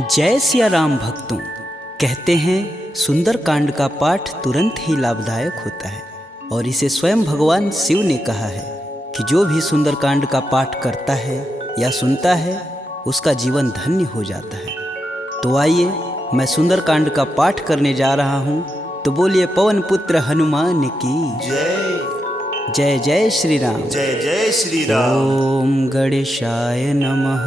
जय सिया राम भक्तों। कहते हैं सुंदरकांड का पाठ तुरंत ही लाभदायक होता है और इसे स्वयं भगवान शिव ने कहा है कि जो भी सुंदरकांड का पाठ करता है या सुनता है उसका जीवन धन्य हो जाता है। तो आइए मैं सुंदरकांड का पाठ करने जा रहा हूँ, तो बोलिए पवन पुत्र हनुमान की जय जय। जय श्री राम। जय जय श्री राम। ओम गणेशाय नमः।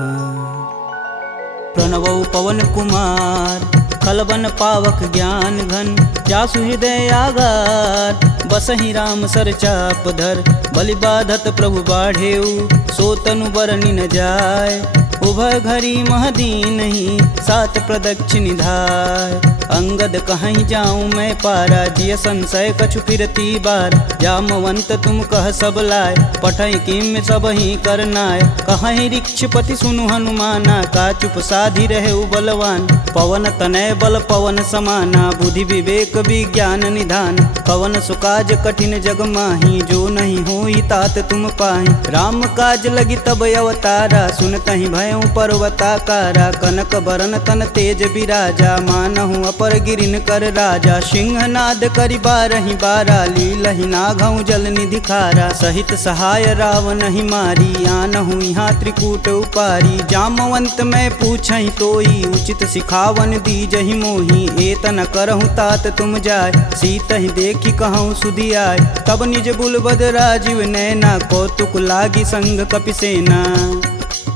प्रणवौ पवन कुमार खलबन पावक ज्ञान घन, जासु हृदय आगार बसहि राम सर चाप धर। बलि बाधत प्रभु बाढ़ेऊ, सो तनु बरनि न जाय। उभय घरी महदीनहि, सात प्रदक्षिण धाय। अंगद कहीं जाऊं मैं पारा, जिय संशय कछु फिरती बार। जामवंत तुम कह सब लाय, पठई किम सब ही करनाय। कहीं ऋक्षपति सुनु हनुमाना, का चुप साधि रहे बलवान। पवन तनय बल पवन समाना, बुद्धि विवेक विज्ञान निधान। पवन सुकाज कठिन जग माही, जो नहीं होई तात तुम पाही। राम काज लगी तब अवतारा, सुनतहि भयउ पर्वताकारा। कनक बरन तन तेज बिराजा, मानहु अपर गिरिन कर राजा। सिंहनाद करि बारहि बारा, लीलहि नाघउ जल निधि खारा। सहित सहाय रावण ही मारी, आनहु यहाँ त्रिकूट उपारी। जामवंत मैं पूछहि तोई, उचित सिखावन दीजहि मोहि। एतन करहु तात तुम जाय, सीतहि देखि कहूँ सुधि आय। तब निज बुलबद राजीव नैना, कौतुक लागी संग कपिसेना।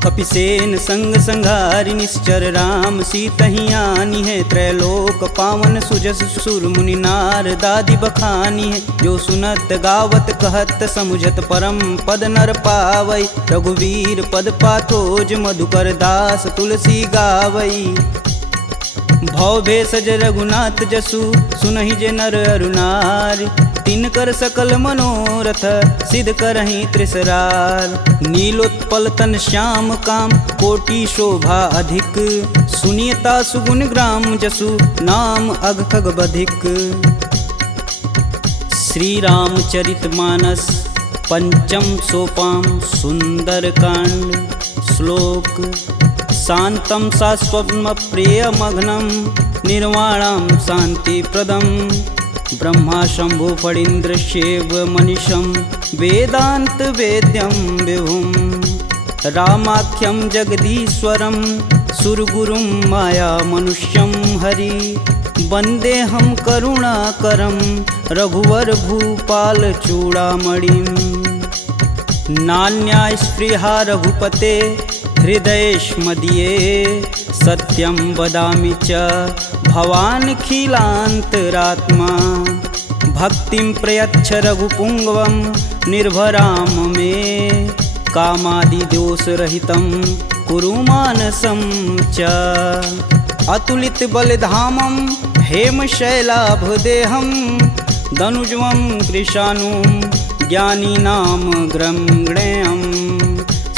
कपिसेन संग संघारि निश्चर, राम सीतहि आनी है। त्रैलोक पावन सुजस सुर मुनि नार दादि बखानी है। जो सुनत गावत कहत समुझत, परम पद नर पावई। रघुवीर पद पाथोज, मधुकर दास तुलसी गावई। भव भेषज रघुनाथ जसु, सुनहि जे नर अरुनार। तिनकर सकल मनोरथ, सिद्ध करहि त्रिसरार। नीलोत्पल तन श्याम काम, कोटि शोभा अधिक। सुनियता सुगुण ग्राम जसु, नाम अघ खग बधिक। श्री रामचरित मानस पंचम सोपान सुंदरकांड। श्लोक शांतं शाश्वतं प्रियमघ्नं, निर्वाणं शांतिप्रदं। ब्रह्मा शंभु फणीन्द्रस्यैव मनीषं, वेदांत वेद्यं विभुं। रामाख्यं जगदीश्वरं, सुरगुरुं माया मनुष्यं हरि। वन्देऽहं करुणाकरं, रघुवर भूपाल चूड़ामणिं। नान्या स्पृहा रघुपते, हृदयेष्मदीये। सत्यं वदामि च भवानखिलान्तरात्मा। भक्तिं प्रयच्छ रघुपुङ्गवं, निर्भराम मे। कामादिदोषरहितं कुरु मानसं च। अतुलित बलधामं, हेमशैलाभदेहं। दनुजवं कृशानुं, ज्ञानीनां ग्रंगणेयम्।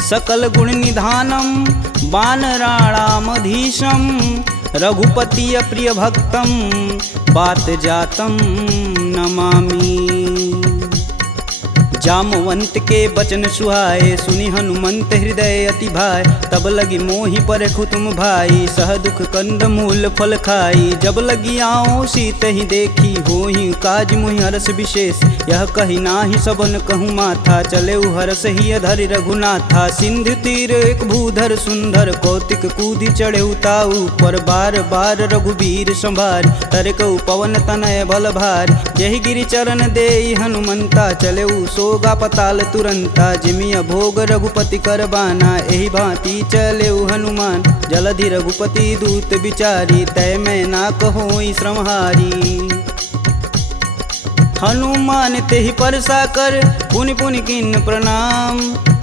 सकल गुण निधानं, वानराणामधीशं। रघुपति प्रिय भक्तं, बात जातं नमामि। जामवंत के बचन सुहाए, सुनि हनुमंत हृदय अति भाय। तब लगी मोहि परखु तुम भाई, सह दुख कंद मूल फल खाई। जब लगी आओ सीत ही देखी, होहि काज मुहि हरस विशेष। यह कही नाही सबन कहूँ माथा, चले हरस ही अधरि रघुनाथा। सिंधु तीर एक भूधर सुंदर, कौतिक कूदि चढ़े ताऊ पर। बार बार रघुबीर संभार, तरकऊ पवन तनय बल भार। यही गिरि चरण देई हनुमंता, चले सोगा पताल तुरंता। जिमिया भोग रघुपति करबाना, एहि भांति चले हनुमान। जलधि रघुपति दूत बिचारी, तय मैं ना कहोई श्रमहारी। हनुमान तेहि परसा कर, पुनि पुनि किन प्रणाम।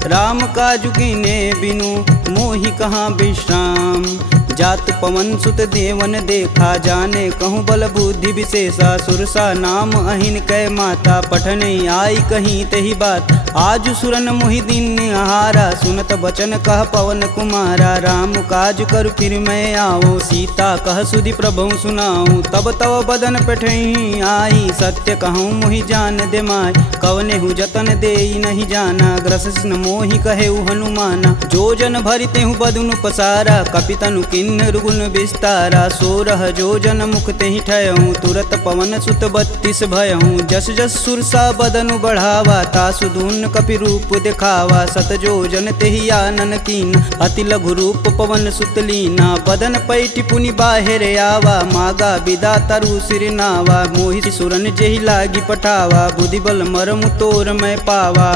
राम काजु कीने बिनु, मोहि कहाँ विश्राम। जात पवन सुत देवन देखा, जाने कहूँ बल बुद्धि विशेषा। सुरसा नाम अहिन कै माता, पठन आई कहीं तही बात। आज सुरन मोहि दिन आहारा, सुनत बचन कह पवन कुमारा। राम काज कर फिर मैं आओ, सीता कह सुधि प्रभु सुनाऊं। तब तव बदन पठई आई, सत्य कहूँ मोहि जान दे माय। कवने हु जतन देई नहीं जाना, ग्रसिन मोहि कहे हनुमाना। जो जन भरिते हूँ बदनु पसारा, कपितनु किन किन्नर गुण विस्तारा 16 जोजन मुख तेहि ठयहूँ तुरत पवन सुत 32 भयहूँ जस जस सुरसा बदनु बढ़ावा तासु दून कपि रूप दिखावा 7 जोजन तेहि आनन कीन अति लघु रूप पवन सुत लीना बदन पैठि पुनि बाहिर आवा मागा विदा तरु सिर नावा मोहि सुरन जेहि लागी पठावा बुद्धि बल मरमु तोर मैं पावा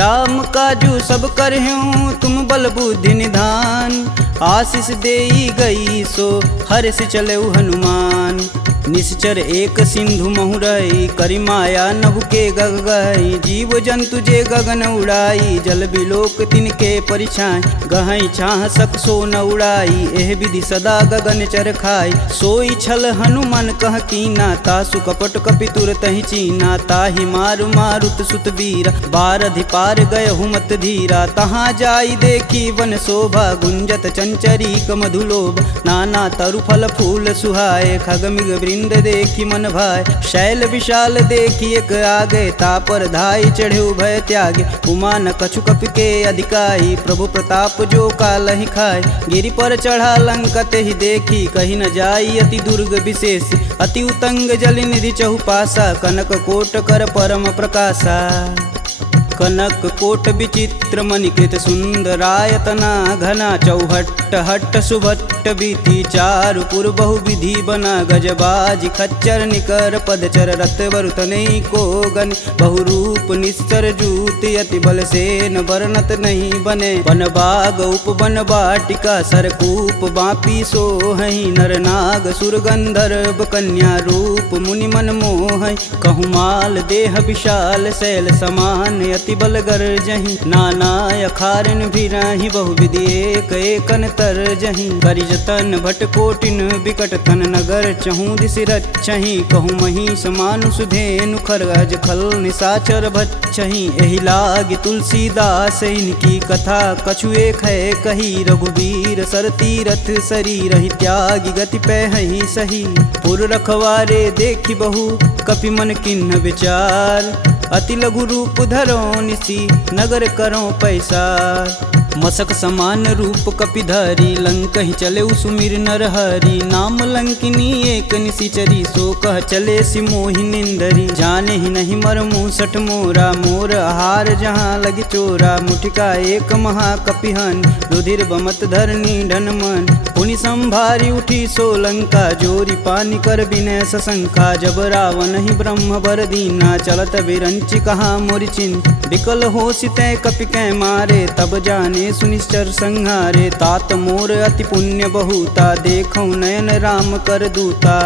राम काजू सब करहूँ तुम बल बुद्धि निधान आशीष देई गई सो हर्ष चलऊ हनुमान निश्चर एक सिंधु महुरई करि माया नभु के गग गई जीव जंतु जे गगन उड़ाई जल बिलोक तिनके परिछाई गहई छाह सक सो न उड़ाई एह विधि सदा गगन चर खाई सोई छल हनुमान कह कीना तासु कपट कपि तुरत ही चीना ताहि मारु मारुत सुत वीर बारधि पार गय हुमत धीरा तहाँ जाई देखी वन शोभा गुंजत चंचरी मधुलोभ नाना तरु फल फूल सुहाए खगमिग वृंद देखी मन भाय शैल विशाल देखी एक आगे तापर धाई चढ़े भय त्यागे उमा न कछु कपि के अधिकाई प्रभु प्रताप जो कालहि खाए गिरि पर चढ़ा लंका तेहि देखी कहीं न जाई अति दुर्ग विशेष अति उतंग जल निधि चहुपासा कनक कोट कर परम प्रकाशा कनक कोट विचित्र मणिकृत सुंदरायतना घना चौहट्ट हट्ट सुभट्ट बीती चारु पुर बहु विधि बना गजबाजी खच्चर निकर पदचर रत वरुतने को गन बहुरूप निश्चर जूत अति बल सेन वर्णत नहीं बने वन बाग उप वन बाटिका सरकूप बापी सोहई नर नाग सुर गंधर्व कन्या रूप मुनि मन मोह कहु माल देह विशाल शैल समान अति बल गर्जहि नाना अखारन भिराहि बहुविधि एक एकन तरजहि करि जतन भट कोटिन विकट तन नगर चहूँ दिस रचहि कहूँ महिष मानुष धेनु खरगज खल निशाचर भच्छहि एहि लागी तुलसीदास इनकी कथा कछु एक है कही रघुवीर सर तीरथ शरीर ही त्यागी गति पैहि सही पुर रखवारे देखी बहु कपि मन किन्ह विचार अति लघु रूप धरो निसी नगर करो पैसार मसक समान रूप कपिधरी लंक ही चले सुमिर नर हरि नाम लंकिनी एक निशिचरी सो कह चले सिमोहि निंदरी जाने ही नहीं मर मूसठ मोरा मोर आहार जहाँ लगी चोरा मुठिका एक महाकपिहन रुधिर बमत धरनी ढन मन पुनि संभारी उठी सो लंका जोरी पानी कर विनय सशंका जब रावण ही ब्रह्म बर दीना चलत विरंचि कहा मोरि चिन्ह विकल हो सितै कपि कै मारे तब जाने सुनिश्चर संहारे तात मोर अति पुण्य बहुता देखौ नयन राम कर दूता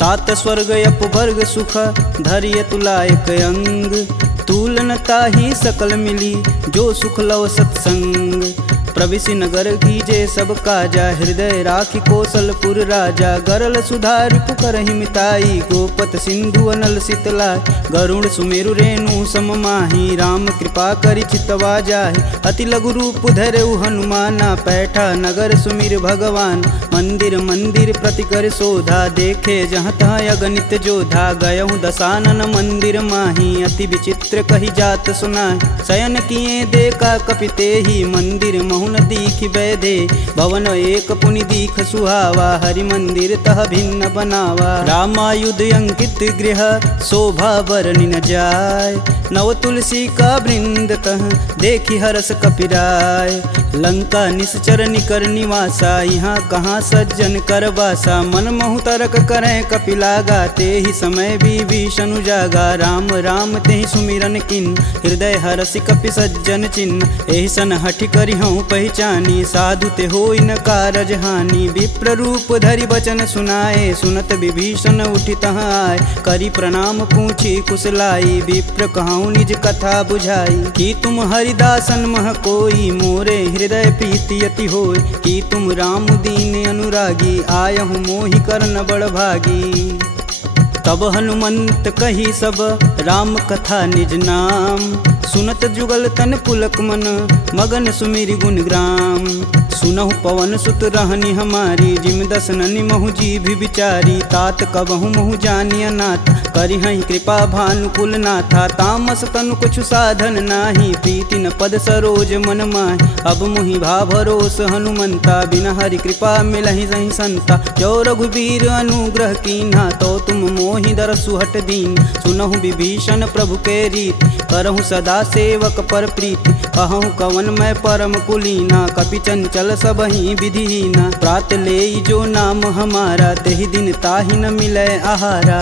तात स्वर्ग अपवर्ग सुख धैर्य तुलायक अंग तुलन ताहि सकल मिली जो सुख लव सत्संग प्रविशि नगर कीजे सब काजा हृदय राखि कौशलपुर राजा गरल सुधार पुकरहि मिताई गोपत सिंधु अनल शीतलाय गरुड़ सुमेरु रेणु सम माही राम कृपा करि चितवा जाहि अति लघु रूप धरऊ हनुमाना पैठा नगर सुमिर भगवान मंदिर मंदिर प्रति कर शोधा देखे जहाँ तहाँ अगणित जोधा गयहु दशानन मंदिर माही अति विचित्र कही जात सुनाय शयन किए देखा कपिते ही मंदिर महुन दीख बैधे भवन एक पुनि दीख सुहावा हरि मंदिर तह भिन्न बनावा रामायुध अंकित गृह शोभा बरनि न जाय नव तुलसी का वृंद तह देखी हरस कपिराय लंका निश्चर निकर निवासा यहाँ कहाँ सज्जन कर बासा मन महु तरक करें कपिलागा ते ही समय विभीषण जागा राम राम ते ही सुमिरन किन हृदय हरसि कपि सज्जन चिन्ह एहि सन हठि करि हूँ पहचानी साधु ते होई न कारज हानि विप्र रूप धरि बचन सुनाए सुनत विभीषण उठि तहाँ आए करि प्रणाम पूछी कुशलाई विप्र कहूँ निज कथा बुझाई कि तुम हरिदासन मह कोई मोरे हृदय प्रीति अति होय कि तुम राम दीन अनुरागी आयहु मोहि करन बड़ भागी तब हनुमंत कही सब राम कथा निज नाम सुनत जुगल तन पुलक मन मगन सुमिरि गुण ग्राम। सुनहु पवन सुत रहनी हमारी जिम दसननि महु जीभ विचारी। तात कबहु महु जानी अनाथ करिहहि कृपा भानुकुल नाथा। तामस तनु कुछु साधन नाही प्रीति न पद सरोज मन माहि। अब मुहि भा भरोस हनुमंता बिना हरि कृपा मिलहि सहि संता। जो रघुबीर अनुग्रह कीन्हा तो तुम मोहि दरसु हट दीन। सुनहु विभीषण प्रभु के रीति करहु सदा सेवक पर प्रीति। कहूँ कवन मैं परम कुलीना कपि चंचल सबहि विधिहीना। प्रात लेई जो नाम हमारा तेहि दिन ताहि न मिलै आहारा।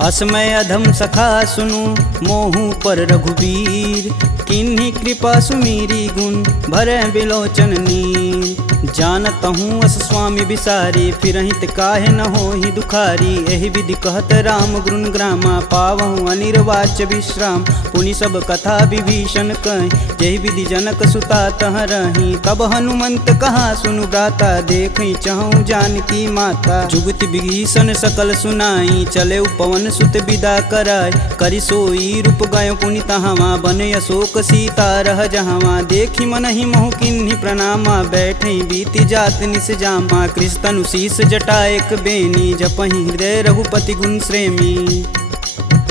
असमय अधम सखा सुनु मोहु पर रघुबीर। किन्हीं कृपा सुमीरी गुण भरै बिलोचन नीर। जानत हूँ अस स्वामी बिसारी फिरहित काहे न होहि दुखारी। एहि विधि कहत राम गुण ग्रामा पावहु अनिर्वाच्य विश्राम। पुनि सब कथा विभीषण कहि जेहि विधि जनक सुता तह रही। तब हनुमंत कहा सुनु भ्राता देखहि चहु जानकी माता। जुगति विभीषण सकल सुनाई चले पवन सुत विदा कराय। करि सोई रूप गयो पुनि तहावा बन अशोक सीता रह जहावा। देखि मनहि महु किन्हि प्रणामा बैठे बीति जात निस जामा। कृष्ण शीस जटा एक बेनी जपहि हृदय रघुपति गुण श्रेमी।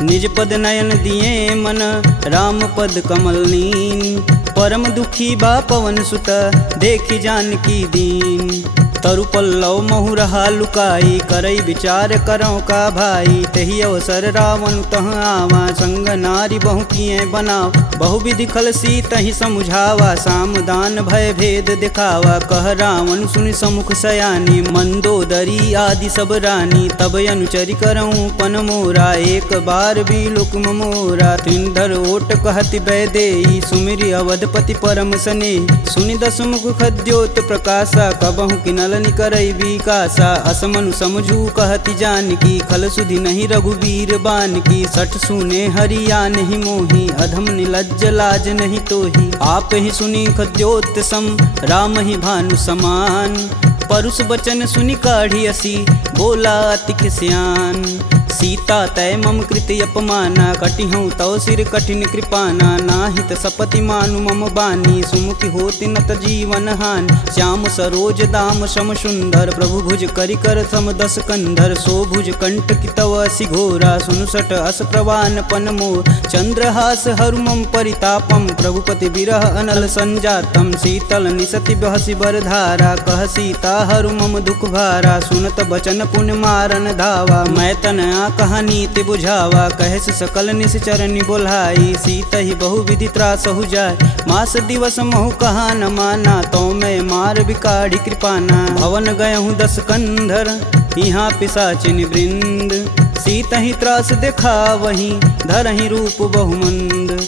निज पद नयन दिए मन राम पद कमल नीन। परम दुखी बा पवन सुत देखि जानकी दीन। तरु पल्लव महु रहा लुकाई करई विचार करौ का भाई। तही अवसर रावण तह आवा संग नारी बहु किए बनाव। बहु विधि खल सी तही समुझावा साम दान भय भेद दिखावा। कह रावण सुनि समुख सयानी मंदोदरी आदि सब रानी। तब अनुचरि करऊँ पन मोरा एक बार भी लुक मोरा। त्रिंधर ओट कहति बैदेई सुमिरि अवधपति परम स्नेही। सुनि दस मुख खद्योत प्रकाशा कबहु किनल निकरई विकासा। असमनु समझू कहति जानकी खल सुधि नहीं रघुबीर बानकी। सठ सुने हरिया नहीं मोही अधम निलज्ज लाज नहीं तोही। आप ही सुनी खद्योत सम राम ही भानु समान। परुष बचन सुनि काढ़ी असी बोला अति खिसियान। सीता तय मम कृति अपमाना कटिहूँ तव सिर कठिन कृपाना। नाहित सपति मानु मम बानी सुमुखी होति नत जीवन हानि। श्याम सरोज दाम सम सुंदर प्रभु भुज करि कर सम दस कंधर। सो भुज कंठ की तव असि घोरा सुनुसट अस प्रवान पन मोर। चंद्रहास हरु मम परितापम प्रभुपति बिरह अनल संजातम। शीतल निसति बहसि बरधारा कह सीता हरु मम दुख भारा। सुनत बचन पुण्य मारन धावा मैं तन कहानी ते बुझावा। कहस सकल निश्चरनि बोलाई सीता ही बहु विधि त्रास हो जाय। मास दिवस महु कहा न माना तो मैं मार बिकाढ़ी कृपाना। भवन गयहूँ दस कंधर यहाँ पिशाचिन वृंद। सीता ही त्रास देखा वहीं धरहि रूप बहुमंद।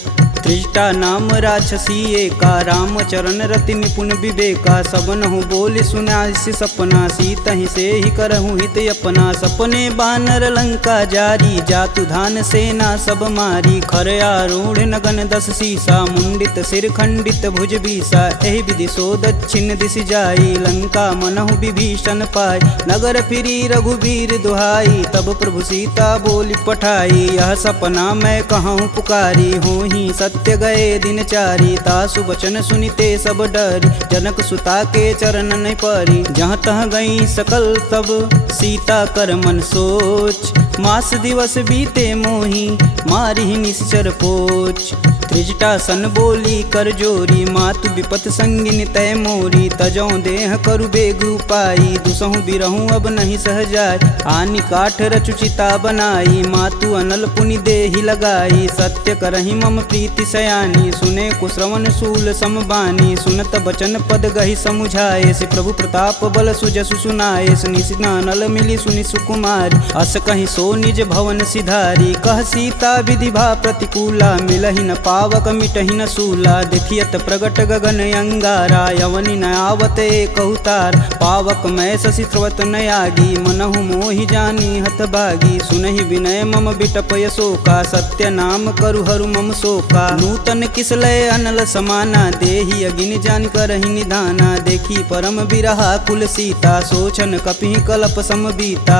त्रिजटा नाम राक्षसी एका राम चरण रति निपुण विवेका। सबनहु बोली सुनासि सपना सीता ही से ही करहु हित अपना। सपने बानर लंका जारी जातु धान सेना सब मारी। खर आरूढ़ नगन दस सीसा मुंडित सिर खंडित भुज बीसा। एहि विधि सो दक्षिण दिश जाई लंका मनहु विभीषण पाई। नगर फिरी रघुबीर दुहाई तब प्रभु सीता बोली पठाई। यह सपना मैं कहूँ पुकारी होहि सत्य गए दिन चारी। तासु बचन सुनिते सब डरी जनक सुता के चरण नहीं परी। जहाँ तह गई सकल तब सीता कर मन सोच। मास दिवस बीते मोही मारी निश्चर पोच। त्रिजटा सन बोली कर जोरी मातु विपत संगिन तय मोरी। तजौ देह करु बेग उपाई दुसहु बिरहूँ अब नहीं सह जाय। आनि काठ रचुचिता बनाई मातु अनल पुनि देहि लगाई। सत्य करहि मम प्रीति सयानी सुने कुश्रवण शूल समबानी। सुनत बचन पद गहि समुझाए से प्रभु प्रताप बल सुजसु सुनाए। निशिना नल मिली सुनि सुकुमारी अस कहि सो निज भवन सिधारी। कह सीता विधि भा प्रतिकूला मिलहि न पावक मिटहि न सूला। देखियत प्रगट गगन अंगारा यवनि न आवत एक अवतार। पावक मैं शशि स्रवत न आगी मनहु मोहि जानी हत भागी। सुनहि विनय मम बिटप यशोका सत्य नाम करु हरु मम शोका। नूतन किसलय अनल समाना देहि अगिन जान करहि निधाना। देखी परम बिरहा कुल सीता सोचन कपि कलप सम बीता।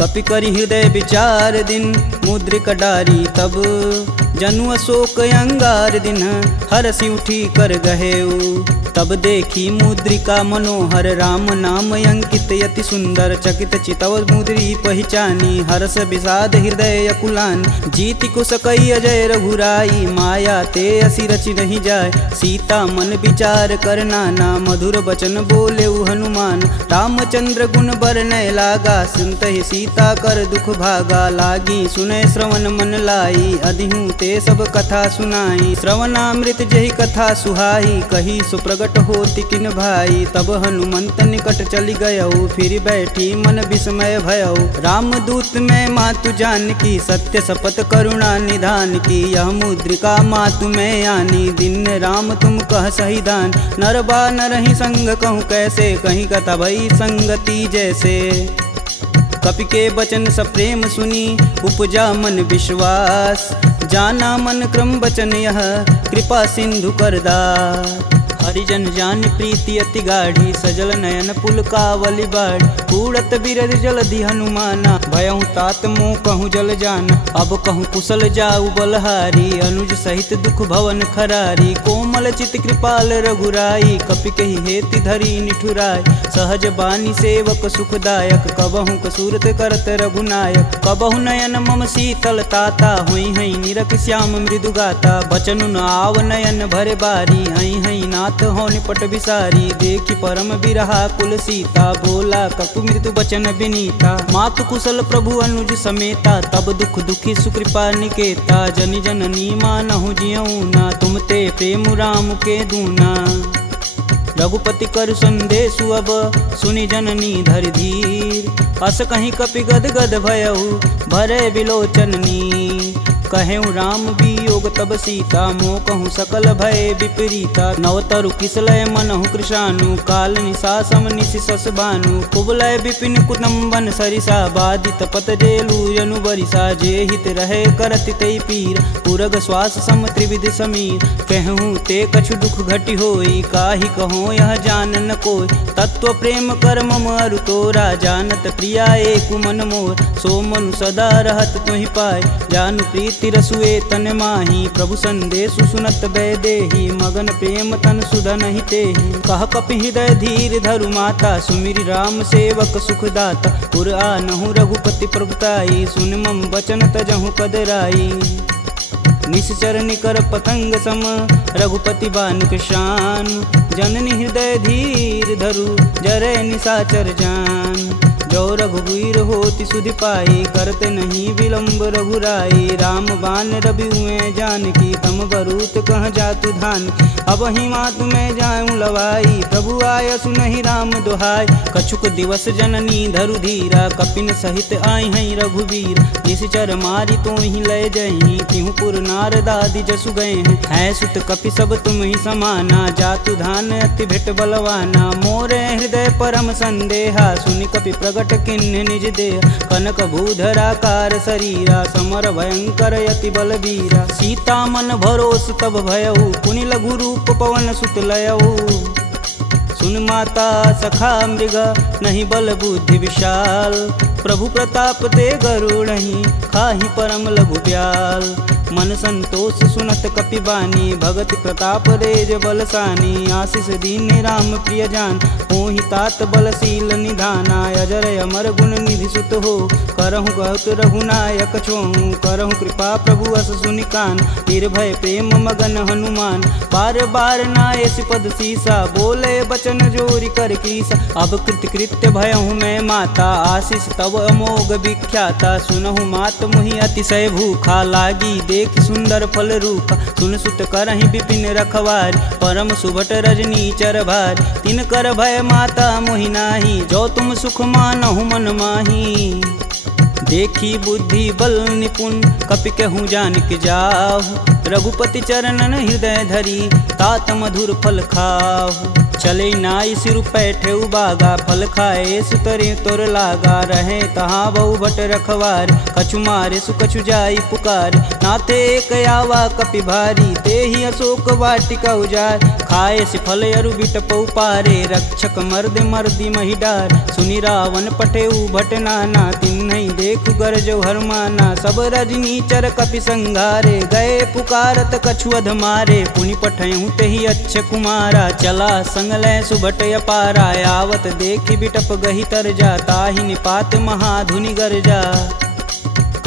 कपि करि हृदय विचार दिन मुद्रिक डारी तब जनु अशोक अंगार दिन हरसि उठी कर गहेऊ। तब देखी मुद्रिका मनोहर राम नाम अंकित यति सुंदर। चकित चितव मुद्री पहचानी हर्ष विषाद हृदय अकुलान। जीति कुश कई अजय रघुराई माया ते असी रचि नहीं जाय। सीता मन विचार कर नाना मधुर वचन बोले हनुमान। रामचंद्र गुण बरनय लागा सुनत ही सीता कर दुख भागा। लागी सुनय श्रवण मन लाई अधिहूँ ते सब कथा सुनाई। श्रवणामृत जही कथा सुहाई कही सुप्रगट होति किन भाई। तब हनुमंत निकट चली गयऊ फिर बैठी मन विस्मय भयऊ। रामदूत में मातु जानकी सत्य शपथ करुणा निधान की। यह मुद्रिका मातु में आनी दिन राम तुम कह सही दान। नरबा नरहि संग कहूँ कैसे कहीं कथा भई संगति जैसे। कपि के वचन सप्रेम सुनी उपजा मन विश्वास। जाना मन क्रम वचन यह कृपा सिंधु करदार। हरिजन जान प्रीति अति गाढ़ी सजल नयन पुलकावली बाढ़। कूड़त बिरद जलधि हनुमाना भयहु तात मोह कहूँ जल जान। अब कहूँ कुशल जाऊ बलहारी अनुज सहित दुख भवन खरारी। कोमल चित कृपाल रघुराई कपि कहि हेति धरी निठुराय। सहज बानी सेवक सुखदायक कबहु कसूरत करत रघुनायक। कबहु नयन मम शीतल ताता हुई हई निरख श्याम मृदु गाता। बचनु न आव नयन भरे बारी हई हई नाथ हो निपट विसारी। देखी परम बिरहा कुल सीता बोला कपु मृदु बचन विनीता। मातु कुशल प्रभु अनुज समेता तब दुख दुखी सुकृपा निकेता। जनि जननी मानहु जियऊ ना तुम ते प्रेम राम के दूना। रघुपति कर संदेशु अब सुनि जननी धरि धीर। अस कहीं कपि गद गद भयऊ भरे विलोचन नीर। कहेऊ राम वियोग तब सीता मोह कहूँ सकल भय विपरीता। नवतरु किसलय मनहु कृशानु काल निशा सम निशिशस भानु। कुबलय विपिन कुटुम्बन सरिसा बाधित पत जेलु जनु बरिसा। जे हित रहे करति तै पीर पुरग श्वास सम त्रिविध समीर। कहूँ ते कछु दुख घटि होई काहि कहो यह जान न कोई। तत्व प्रेम कर मम अरु तोरा जानत प्रिया एक मन मोर। सो मनु सदा रहत तुहि पाय जानु प्रीति रसुए तन माही। प्रभु संदेशु सुनत बैदेही मगन प्रेम तन सुधन ही तेहि। कह कपि हृदय धीर धरु माता सुमिरि राम सेवक सुखदाता। पुर आनहु रघुपति प्रभुताई सुन मम वचन तजहु कदराई। निश्चर निकर पतंग सम रघुपति बान कृशान। जननी हृदय धीर धरु जरै निशाचर जान। जो रघुवीर होति सुधि पाई करते नहीं विलम्ब रघुराई। राम बान रवि हुए जानकी तम बरूत कह जातु धान। अब ही मातु में जाऊँ लवाई प्रभु आय सुनहि राम दुहाई। कछुक दिवस जननी धरु धीरा कपिन सहित आई हैं रघुवीर। निश्चर मारी तो ही लय जही तिहु पुर नारदादि जसु गए हैं। है सुत कपि सब तुम ही समाना जातु धान अति भेट बलवाना। मोरे हृदय परम संदेहा सुनि कपि प्रगट किन्ह निज देह। कनक भूधराकार शरीरा समर भयंकर यति बलबीरा। सीता मन भरोस तब भयऊ पुनि लघु रूप पवन सुत लयऊ। सुन माता सखा मृग नहीं बल बुद्धि विशाल। प्रभु प्रताप ते गरुड़हि खाहि परम लघु ब्याल। मन संतोष सुनत कपि बानी भगति प्रताप रेज बलसानी। आशीष दीन राम प्रिय जान होहि तात बलशील निधाना। अजर अमर गुण निधि सुत हो करहु बहुत रघुनायक छोहु। करहु कृपा प्रभु अस सुनि कान निर्भय प्रेम मगन हनुमान। बार बार नायस पद सीसा बोले बचन जोरि कर कीसा। अब कृत्य भयहु मैं माता आशीष तब अमोघ विख्याता। सुनहु मात मुहि अतिशय भूखा लागी देख सुंदर फल रूपा। सुन सुत करहि विपिन रखवार परम सुभट रजनी चर भार। तिन कर भय माता मोहि नाही जो तुम सुख मानहु मन माही। देखी बुद्धि बल निपुण कपि कहूँ जानिक जाहु। रघुपति चरणन हृदय धरी तात मधुर फल खाहु। चले नाई सिर पैठे उबागा फल खाए सुतरे तोर लागा। रहे तहाँ बहु भट रखवार कछु मारे सुकछु जाई पुकार। नाथे एक आवा कपि भारी ते ही अशोक वाटिका उजार। खाए से फल अरु बिटपौ पारे रक्षक मर्द मर्दी महिडार। सुनि रावण पठेऊ भट नाना तिन्हि देखु गरजौ हरमाना। सब रजनी चर कपि संघारे, गए पुकारत कछु अध मारे। पुनि पठयहु तेहि अच्छ कुमारा, चला संग लय सुभट अपारा। आवत देखि बिटप गही तरजा, ताहि निपात महाधुनि गरजा।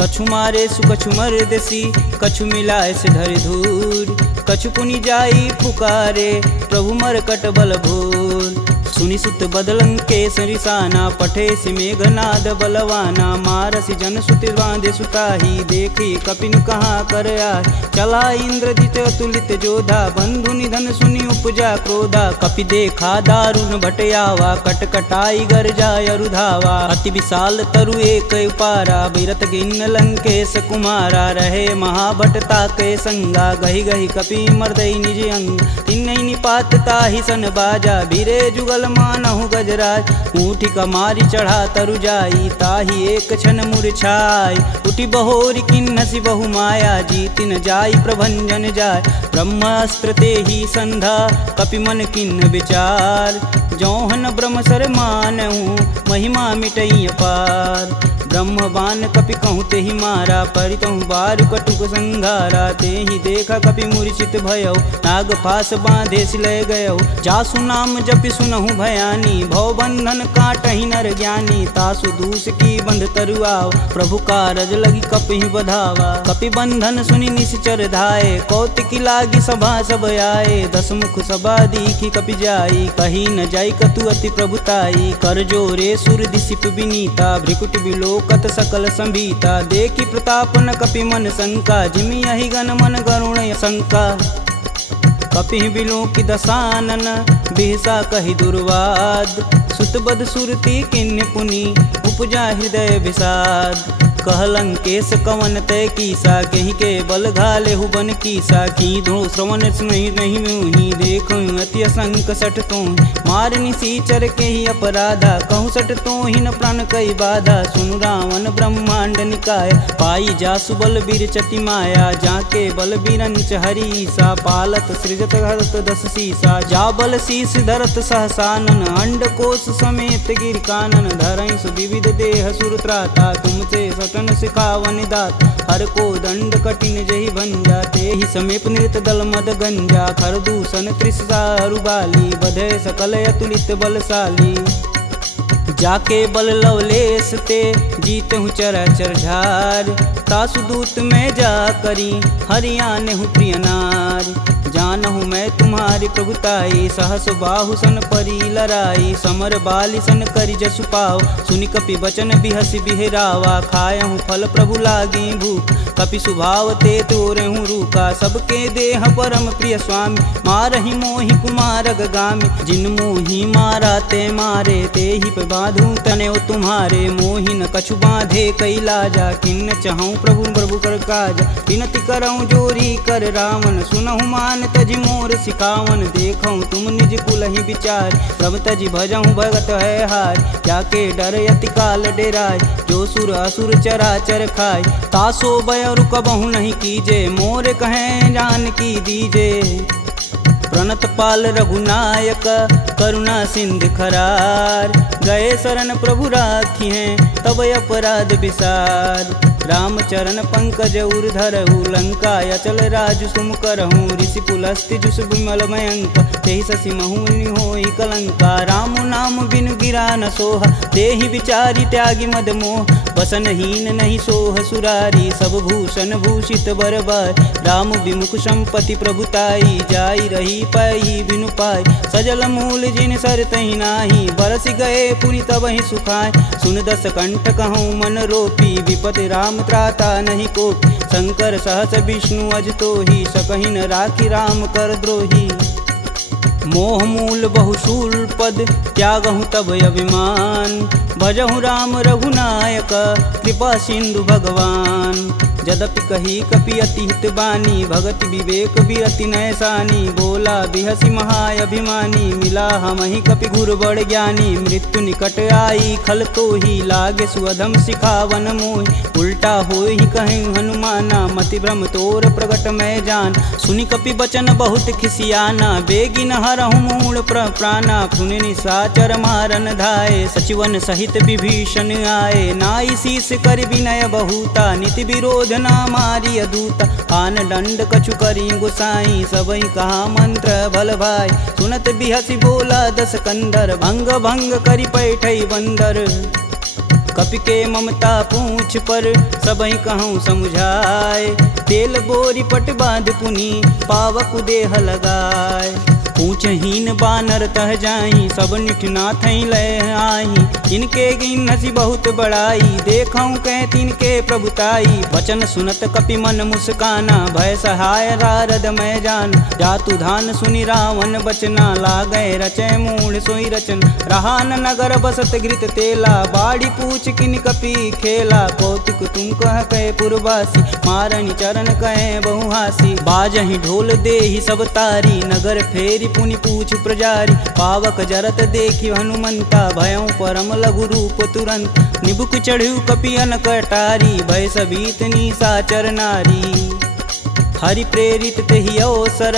कछु मारे सु कछु मर्दसी, कछु मिलाए से धरि धूर। कछु पुनि जाई पुकारे, प्रभु मरकट बल भूर। सुनि सुत बदलंके सरिसाना, पठे सि मेघनाद बलवाना। मारसि जन सुति बांधे सुताही, देखी कपिन कहाँ कर आए। चला इंद्रजित अतुलित जोधा, बंधु निधन सुनि उपजा क्रोधा। कपि देखा दारुण भटयावा, कटकटाई गरजा अरुधावा। अति विशाल तरु एक उपारा, बिरत गिन्न लंकेश कुमारा। रहे महाभट ताके संगा, गही गही कपि मर्दई निज अंग। तिन्नई निपात ताहि सन बाजा, बीरे जुगल मानहु गजराज। ऊँठी कमारी चढ़ा तरु जाई, ताहि एक क्षण मूर्छाई। उठी बहोरी किन्नसी बहु माया, जीतिन जाई प्रभंजन जाय। ब्रह्मास्त्र तेहि संधा, कपि मन किन्न विचार। जौहन ब्रह्म सर मानहु, महिमा मिटई अपार। ब्रह्म बान कपि कहूँ तेहि मारा, परितहु बारु कटुक संघारा। तेहि देखा कपि मूर्छित भयौ, नाग फास बांधे सिलय गयौ। जासु नाम जपि सुनहु भयानी, भव बंधन काटहि नर ज्ञानी। तासु दूस की बंध तरुआव, प्रभु कारज लगी कपि बधावा। कपि बंधन सुनि निश्चर धाये, कौतिकी लागी सभा सब आए। दस मुख सभा दीखी कपि जाई, कही न जाई कतु अति प्रभुताई। कर जोरे सुर दिसिप विनीता, भ्रिकुट बिलोकत सकल संभीता। देखी प्रताप न कपि मन शंका, जिमि यही गण मन गरुण शंका। कपि बिलोकि दसानन, बिहसा कहि दुर्वाद। सुतबद सुरति किन्य पुनि, उपजा हृदय विषाद। कहलंकेश कवन तय कीसा, कहीं के बल घाले हुबन कीसा। की धो श्रवण नहीं मुहि, देखो अति असंक सठ तो। मार निसीचर के ही अपराधा, कहूँ सठ तो ही न प्राण कई बाधा। सुनु रावण ब्रह्मांड निकाय, पाई जासु बल बीर चटी माया। जाके बल बीरंच हरीसा, पालत सृजत हरत दस सीसा। जा बल शीस धरत सहसानन, अंड कोश समेत गिर कानन। धरई सुविविध देह सुरत्राता, तुमसे सटन सिखावन दात। हर को दंड कठिन जही भंजा, तेहि समीप नृत दल मद गंजा। खर दूषण त्रिषा अरुबाली, बधे सकल अतुलित बलशाली। जाके बल लवलेश ते, जीतहु चराचर झार। तासु दूत में जा करी, हरियाणहु प्रिय नार। जानहु मैं तुम्हारी प्रभुताई, सहस बाहु सन परी लराई। समर बाली सन करि जसु पाव, सुनि कपि बचन बिहसि बिहरावा। खायहु फल प्रभु लागी भूख, कपि सुभाव ते तोरहु रूखा। सबके देह परम प्रिय स्वामी, मारहि मोहि कुमार गामी। जिन मोहि मारा ते मारे, तेहि पे बांधु तनेउ तुम्हारे। मोहि न कछु बांधे कई लाजा, किन्न चहऊँ प्रभु प्रभु कर काज। विनति करऊँ जोरी कर रावण, सुनहु मान तजि मोर सिखावन। देखऊँ तुम निज कुलहि विचार, प्रभ तजि भजऊँ भगत है हार। जाके डर यति काल डेराय, जो सुर असुर चराचर खाय। तासो भय रुकबहु नहीं कीजे, मोर कहें जान की दीजे। प्रणत पाल रघुनायक, करुणा सिंध खरार। गए शरण प्रभु राखी हैं, तब अपराध विसार। रामचरण पंकज उर धरहु, लंका अचल राजु सुम करहूँ। ऋषि पुलस्ति जुस विमल मयंक, तेहि शशि महुनि होई कलंका। राम नाम बिनु गिरा न सोहा, देहि विचारी त्यागी मद मोह। बसनहीन नहीं सोह सुरारी, सब भूषण भूषित बरबार। राम विमुख संपत्ति प्रभुताई, जाई रही पाई बिनु पाई। सजल मूल जिन सर तहि नाही, बरस गए पुनि तबहि सुखाय। सुन दस कंठ कहूँ मन रोपी, विपति राम त्राता नहीं कोपी। शंकर सहस विष्णु अज तोहि, सकहि न राखी राम कर द्रोही। मोह मूल बहुशूल पद, त्यागहु तब अभिमान। भजहु राम रघुनायक, कृपा सिंधु भगवान। यद्यपि कही कपि अति हित बानी, भगति विवेक बिरति नैसानी। बोला बिहसी महाअभिमानी, मिला हमहि कपि गुर बड़ ज्ञानी। मृत्यु निकट आई खल तो ही, लागे सुअधम सिखावन मोहि। उल्टा होई कहीं हनुमाना, मति भ्रम तोर प्रगट मैं जान। सुनि कपि बचन बहुत खिसियाना, बेगिन हरहु मूल प्राणा। पुनि निशाचर मारन धाये, सचिवन सहित विभीषण आए। नाई शीस कर विनय बहुता, नीति विरोध ना मारी अदूता। आन दंड कछु करी गुसाई, सबई कहा मंत्र बल भाई। सुनत बिहसी बोला दस कंदर, भंग भंग करि पैठई बंदर। कपि के ममता पूछ पर, सबई कहूँ समझाए। तेल बोरी पट बांध पुनि, पावक देह लगाए। पूछहीन बानर तह जाही, सब निठना थई लय आही। इनके गिन हसी बहुत बड़ाई, देखऊँ कह तिनके प्रभुताई। वचन सुनत कपि मन मुस्काना, भय सहाय नारद मैं जान। जातु धान सुनि रावण बचना, लागै रचय मूढ़ सोई रचन। रहा न नगर बसत घृत तेला, बाड़ी पूछ किन कपि खेला। कौतुक तुम कह कहे पुरवासी, मारनि चरण कहे बहुहासी। बाजहि ढोल देहि सब तारी, नगर फेरी पुनि पूछ प्रजारी। पावक जरत देखि हनुमंता, भयं परम लघु रूप तुरंत। निबुक चढ़ु कपि अनक अटारी, भय सबीत निशाचर नारी। हरि प्रेरित तेहि अवसर,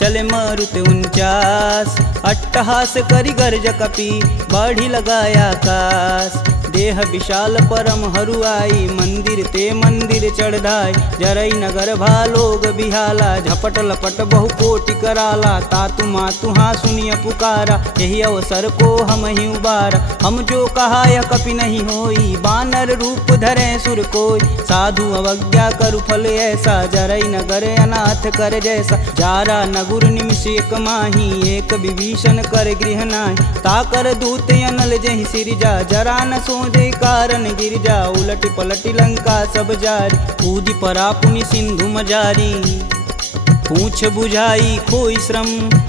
चले मारुत 49। अट्टहास करि गर्ज कपि, बाढ़ि लगाया आकाश। देह विशाल परम हरुआई, मंदिर ते मंदिर चढ़ाई। जरई नगर भालोग बिहाला, झपट लपट बहु कोटि कराला। तातु मातु हाँ सुनिय पुकारा, यही अवसर को हम ही उबारा। हम जो कहा यह कपि नहीं होई, बानर रूप धरे सुर कोई। साधु अवज्ञा करु फल ऐसा, जरई नगर अनाथ कर जैसा। जारा नगुर निमिष एक माही, एक विभीषण कर गृह नाहि। ताकर दूत अनल जहि सिरजा, जरा न सोजे कारण गिरजा। उलटि पलटि लंका सब जारी, कूदि परा पुनि सिंधु मजारी। पूछ बुझाई खोई श्रम,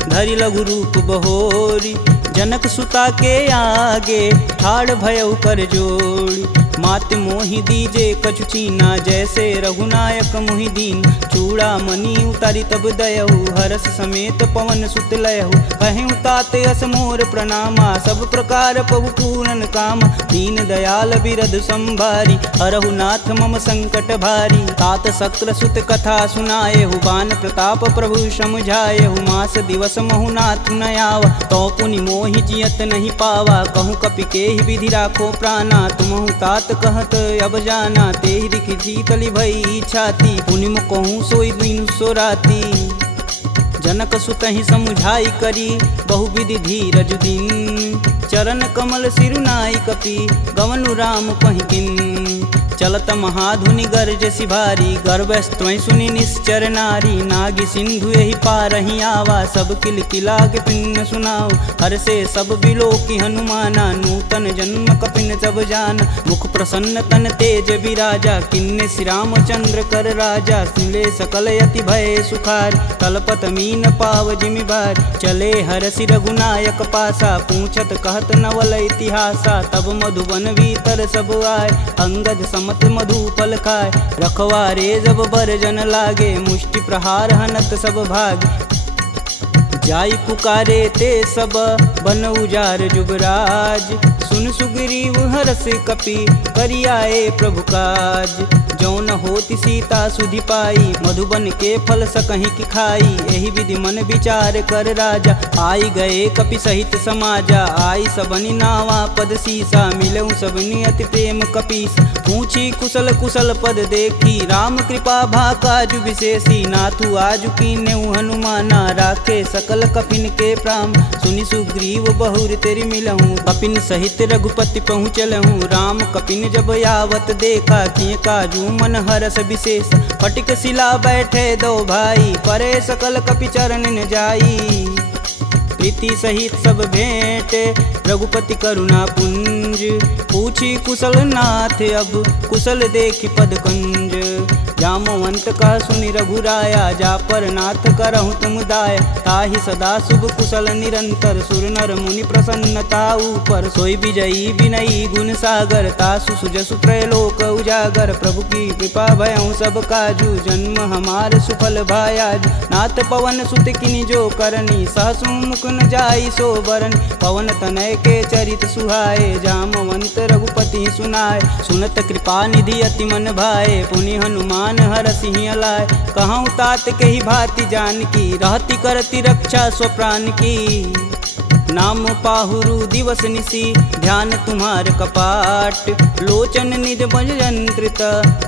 धरि लघु रूप बहोरी। जनक सुता के आगे, ठाड़ भयउ कर जोड़ी। मात मोहि दीजे कछु चीना, जैसे रघुनायक मोहि दीन। चूड़ा मणि उतारी तब दयहु, हरस समेत पवन सुत लयहु। कहें तात यस मोर प्रणामा, सब प्रकार प्रभु पूरन काम। दीन दयाल बिरध संभारी, हरहु नाथ मम संकट भारी। तात शक्र सुत कथा सुनाएहु, बान प्रताप प्रभु समझाएहु। मास दिवस महु नाथ न आवा, तो पुनि मोहि जियत नहीं पावा। कहूँ कपि केहि विधि राखो प्राणा, तुमहु तात कहत अब जाना। तेहि दिखि शीतलि भई छाती, पुनि कहूँ सोई दिन सो राती। जनक सुतहि समुझाई करी, बहुविधि धीरज दिन। चरण कमल सिरुनाई कपि, गवनु राम पहिकिन। चलत महाधुनि गर्ज सिभारी, गर्भस्त्वं सुनि निश्चर नारी। नागी सिंधु यही पारहि आवा, सब किल किला के पिन सुनाओ। हर से सब बिलोकि हनुमाना, नूतन जन्म कपिन सब जान। मुख प्रसन्न तन तेज विराजा, किन्ने श्री रामचंद्र कर राजा। सुले सकल यति भय सुखार, तलपत मीन पाव जिमि बार। चले हरसि रघुनायक पासा, पूछत कहत नवल इतिहासा। तब मधुबन भीतर सब आए, अंगद मत मधुपल खाए। रखवारे जब बरजन लागे, मुष्टि प्रहार हनत सब भाग। जाई पुकारे ते सब, बन उजार जुबराज। सुन सुग्रीव हरस कपि, करियाए प्रभु काज। जौन होति सीता सुधि पाई, मधुबन के फल सकहि की खाई। एहि विधि मन विचार कर राजा, आई गए कपि सहित समाजा। आई सबनि नावा पद सीसा, मिलऊँ सबनि अति प्रेम कपीस। पूछी कुशल कुशल पद देखी, राम कृपा भा काजु विशेषी। नाथु आजु कीन्हु हनुमाना, राखे सकल कपिन के प्राम। सुनि सुग्रीव बहुर तेरि मिलहूँ, कपिन सहित रघुपति पहुँचलहूँ। राम कपिन जब यावत देखा, किए काजू मन हरस विशेष। फटिक शिला बैठे दो भाई, परे सकल कपि चरण न जाई। प्रीति सहित सब भेंट, रघुपति करुणा पुंज। पूछी कुशल नाथ अब कुशल देखि पद कंज। जामवंत कह सुनि रघुराया जा पर नाथ करहु तुम दाया। ताहि सदा शुभ कुशल निरंतर सुर नर मुनि प्रसन्नता ऊपर। सोई विजयी विनयी गुण सागर तासु सुजसु त्रैलोक उजागर। प्रभु की कृपा भयउ सब काजू जन्म हमार सुफल भायाज। नाथ पवन सुत किनि जो करनी सहसु मुख न जाई सो बरन। पवन तनय के चरित सुहाए जामवंत रघुपति सुनाए। सुनत कृपा निधि अति मन भाए पुनि हनुमान हर सिंह लाए। कहूँ तात के ही भांति जान की रहती करती रक्षा स्वप्राण की। नाम पाहुरु दिवस निसी ध्यान तुम्हार कपाट। लोचन निज बज यंत्रित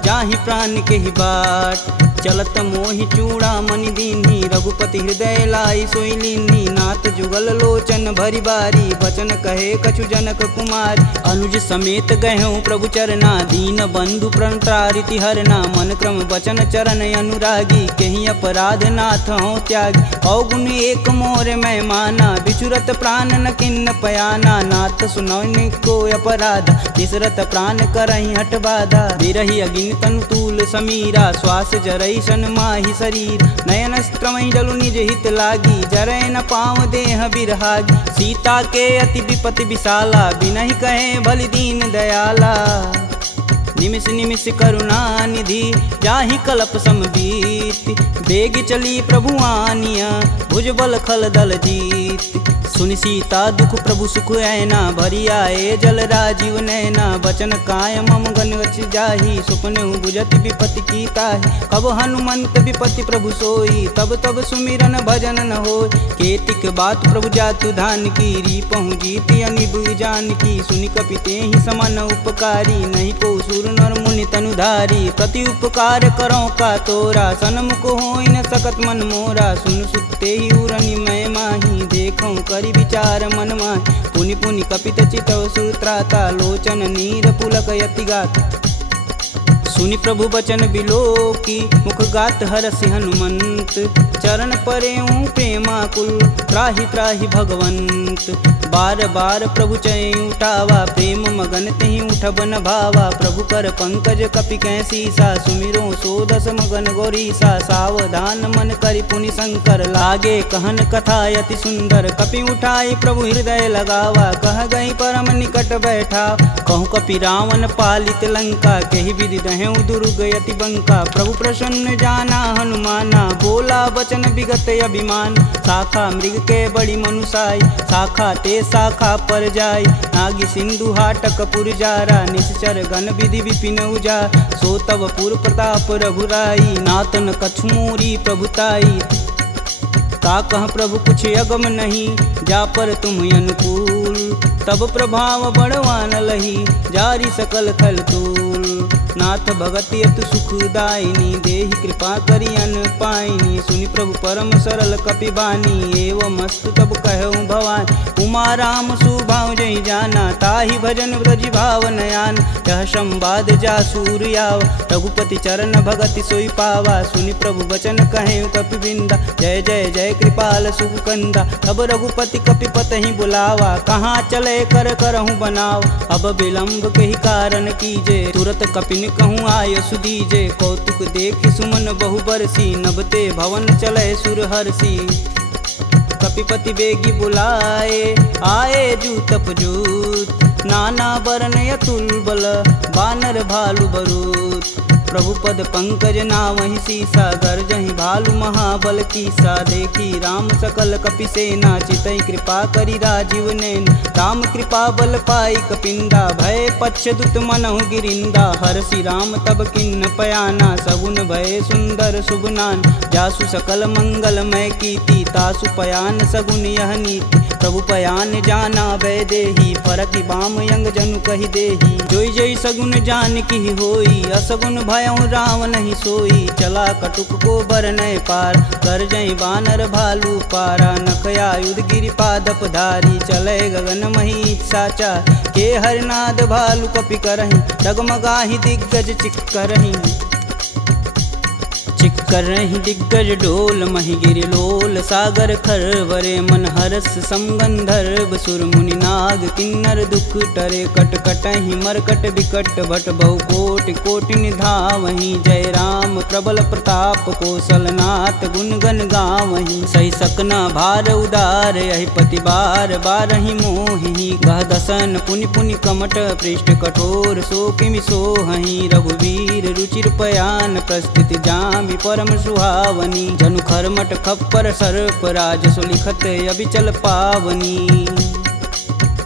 जाहि प्राण के ही बाट। चलत मोहि चूड़ा मनि दीन्ही रघुपति हृदय लाई सोई लीन्ही। नाथ जुगल लोचन भरी बारी बचन कहे कछु जनक कुमार। अनुज समेत गहूँ प्रभु चरना दीन बंधु प्रणतारिति हरना। मन क्रम बचन चरण अनुरागी कहीं अपराध नाथ हो त्यागी। अवगुण एक मोर मैं माना बिचुरत प्राण न किन्न पयाना। नाथ सुनौनि को अपराध निसरत प्राण करहि हठ बाधा। बिरहि अगिन तनु तूल समीरा श्वास जरई सन माहि शरीर। नयन स्त्रमहि जलु निज हित लागी जरै न पाँव देह बिरहागी। सीता के अति विपति विशाला बिनहि कहे बलि दीन दयाला। निमिष निमिष करुणा निधि जाहि कलप समबीत। बेग चली प्रभु आनिया भुजबल खल दल जीत। सुनि सीता दुख प्रभु सुख ऐना भरी आए जल राजीव नैना। बचन काय मम गन गच जाहि सुपने बुझत विपति की ताहि। कब हनुमंत विपति प्रभु सोई तब तब सुमिरन भजन न होय। केतिक बात प्रभु जातु धान की रीपहु जीति अनिब जान की। सुनि कपि तेहि समन उपकारी नहीं को सुर नर मुनि तनुधारी। प्रति उपकार करो का तोरा सनमुख होई न सकत मन मोरा। सुन सुते ही उरनि मैं माही देखऊँ करि विचार मन माहि। पुनि पुनि कपित चितव सुत्राता लोचन नीर पुलक यति गाता। सुनि प्रभु बचन बिलोकी मुख गात हरसि हनुमंत। चरण परेऊँ प्रेमाकुल त्राहि त्राहि भगवंत। बार बार प्रभु चै उठावा प्रेम मगन तेहि उठब न भावा। प्रभु कर पंकज कपि कैसीसा सुमिरो सोदस मगन गौरीसा। सावधान मन करि पुनि शंकर लागे कहन कथा अति सुंदर। कपि उठाई प्रभु हृदय लगावा कह गई परम निकट बैठा। कहूँ कपि रावण पालित लंका केहि विधि दहें दुर्ग यति बंका। प्रभु प्रसन्न जाना हनुमाना बोला वचन विगत अभिमान। शाखा मृग के बड़ी मनुसाई शाखा ते शाखा पर जाई। नागी सिंधु हाटक पुरजारा निश्चर गण विधि विपिन उजा। सो तब पुर प्रताप रघुराई नातन कछुमूरी प्रभुताई। का कह प्रभु कुछ अगम नहीं जा पर तुम अनुकूल। तब प्रभाव बड़वान लही जारी सकल खल तूल। नाथ भगति अतु सुखदायिनी देहि कृपा करि अन पाइनी। सुनि प्रभु परम सरल कपि बानी एवं मस्तु तब कहऊँ भवानी। उमा राम सुभाव जहि जाना ताहि भजन ब्रज भाव नयान। यह संवाद जा सूर्याव रघुपति चरण भगति सोई पावा। सुनि प्रभु बचन कहें कपि बिंदा जय जय जय कृपाल सुख कंदा। अब रघुपति कपि पतहि बुलावा कहाँ चले कर करहूँ बनाव। अब विलंब के ही कारण कीजे तुरत कपिन कहूँ आय सुदीजे। कौतुक देख सुमन बहु बरसी नभते भवन चले सुर हर्षि। कपिपति बेगी बुलाए आए जूतप जूत। नाना वर्ण अतुल बल बानर भालु बरूत। प्रभु पद पंकज नावहि सीसा गर्जहि भालु महाबल कीसा। देखी राम सकल कपि सेना चितई कृपा करि राजीव नैन। राम कृपा बल पाई कपिंदा भय पश्चदुत मनहु गिरिंदा। हरसि राम तब किन्न पयाना सगुन भय सुंदर शुभनान। जासु सकल मंगलमय कीर्ति तासु पयान सगुन यह नीति। प्रभु पयान जाना भय देही फरकि बाम यंग जनु कहि देही। जोई जोई सगुन जान की होई असगुन भयउ राम नहीं सोई। चला कटुक को बरनय पार कर जई बानर भालू पारा। नखया युध गिरि पादप धारी चले गगन मही साचा। के हरनाद भालू कपि करहि डगमगाहि दिग्गज चिक करहि। चिक कर रही दिग्गज डोल महिगिरि लोल सागर खरवरे मन हरस समगंधर्व सुर मुनि नाग किन्नर दुख टरे कट कटहि मरकट विकट भट बहु कोटि कोटि निधावहि जय राम प्रबल प्रताप कौशलनाथ गुण गण गावहि सही सकना भार उदार यही पति बार बारहि मोहि गह दसन पुनि पुनि कमट पृष्ठ कठोर सो किमि सोहहि रघुवीर रुचिर पयान प्रस्थिति जामि परम सुहावनी जनु खरमट खप्पर सर्प राजसु लिखत अबिचल पावनी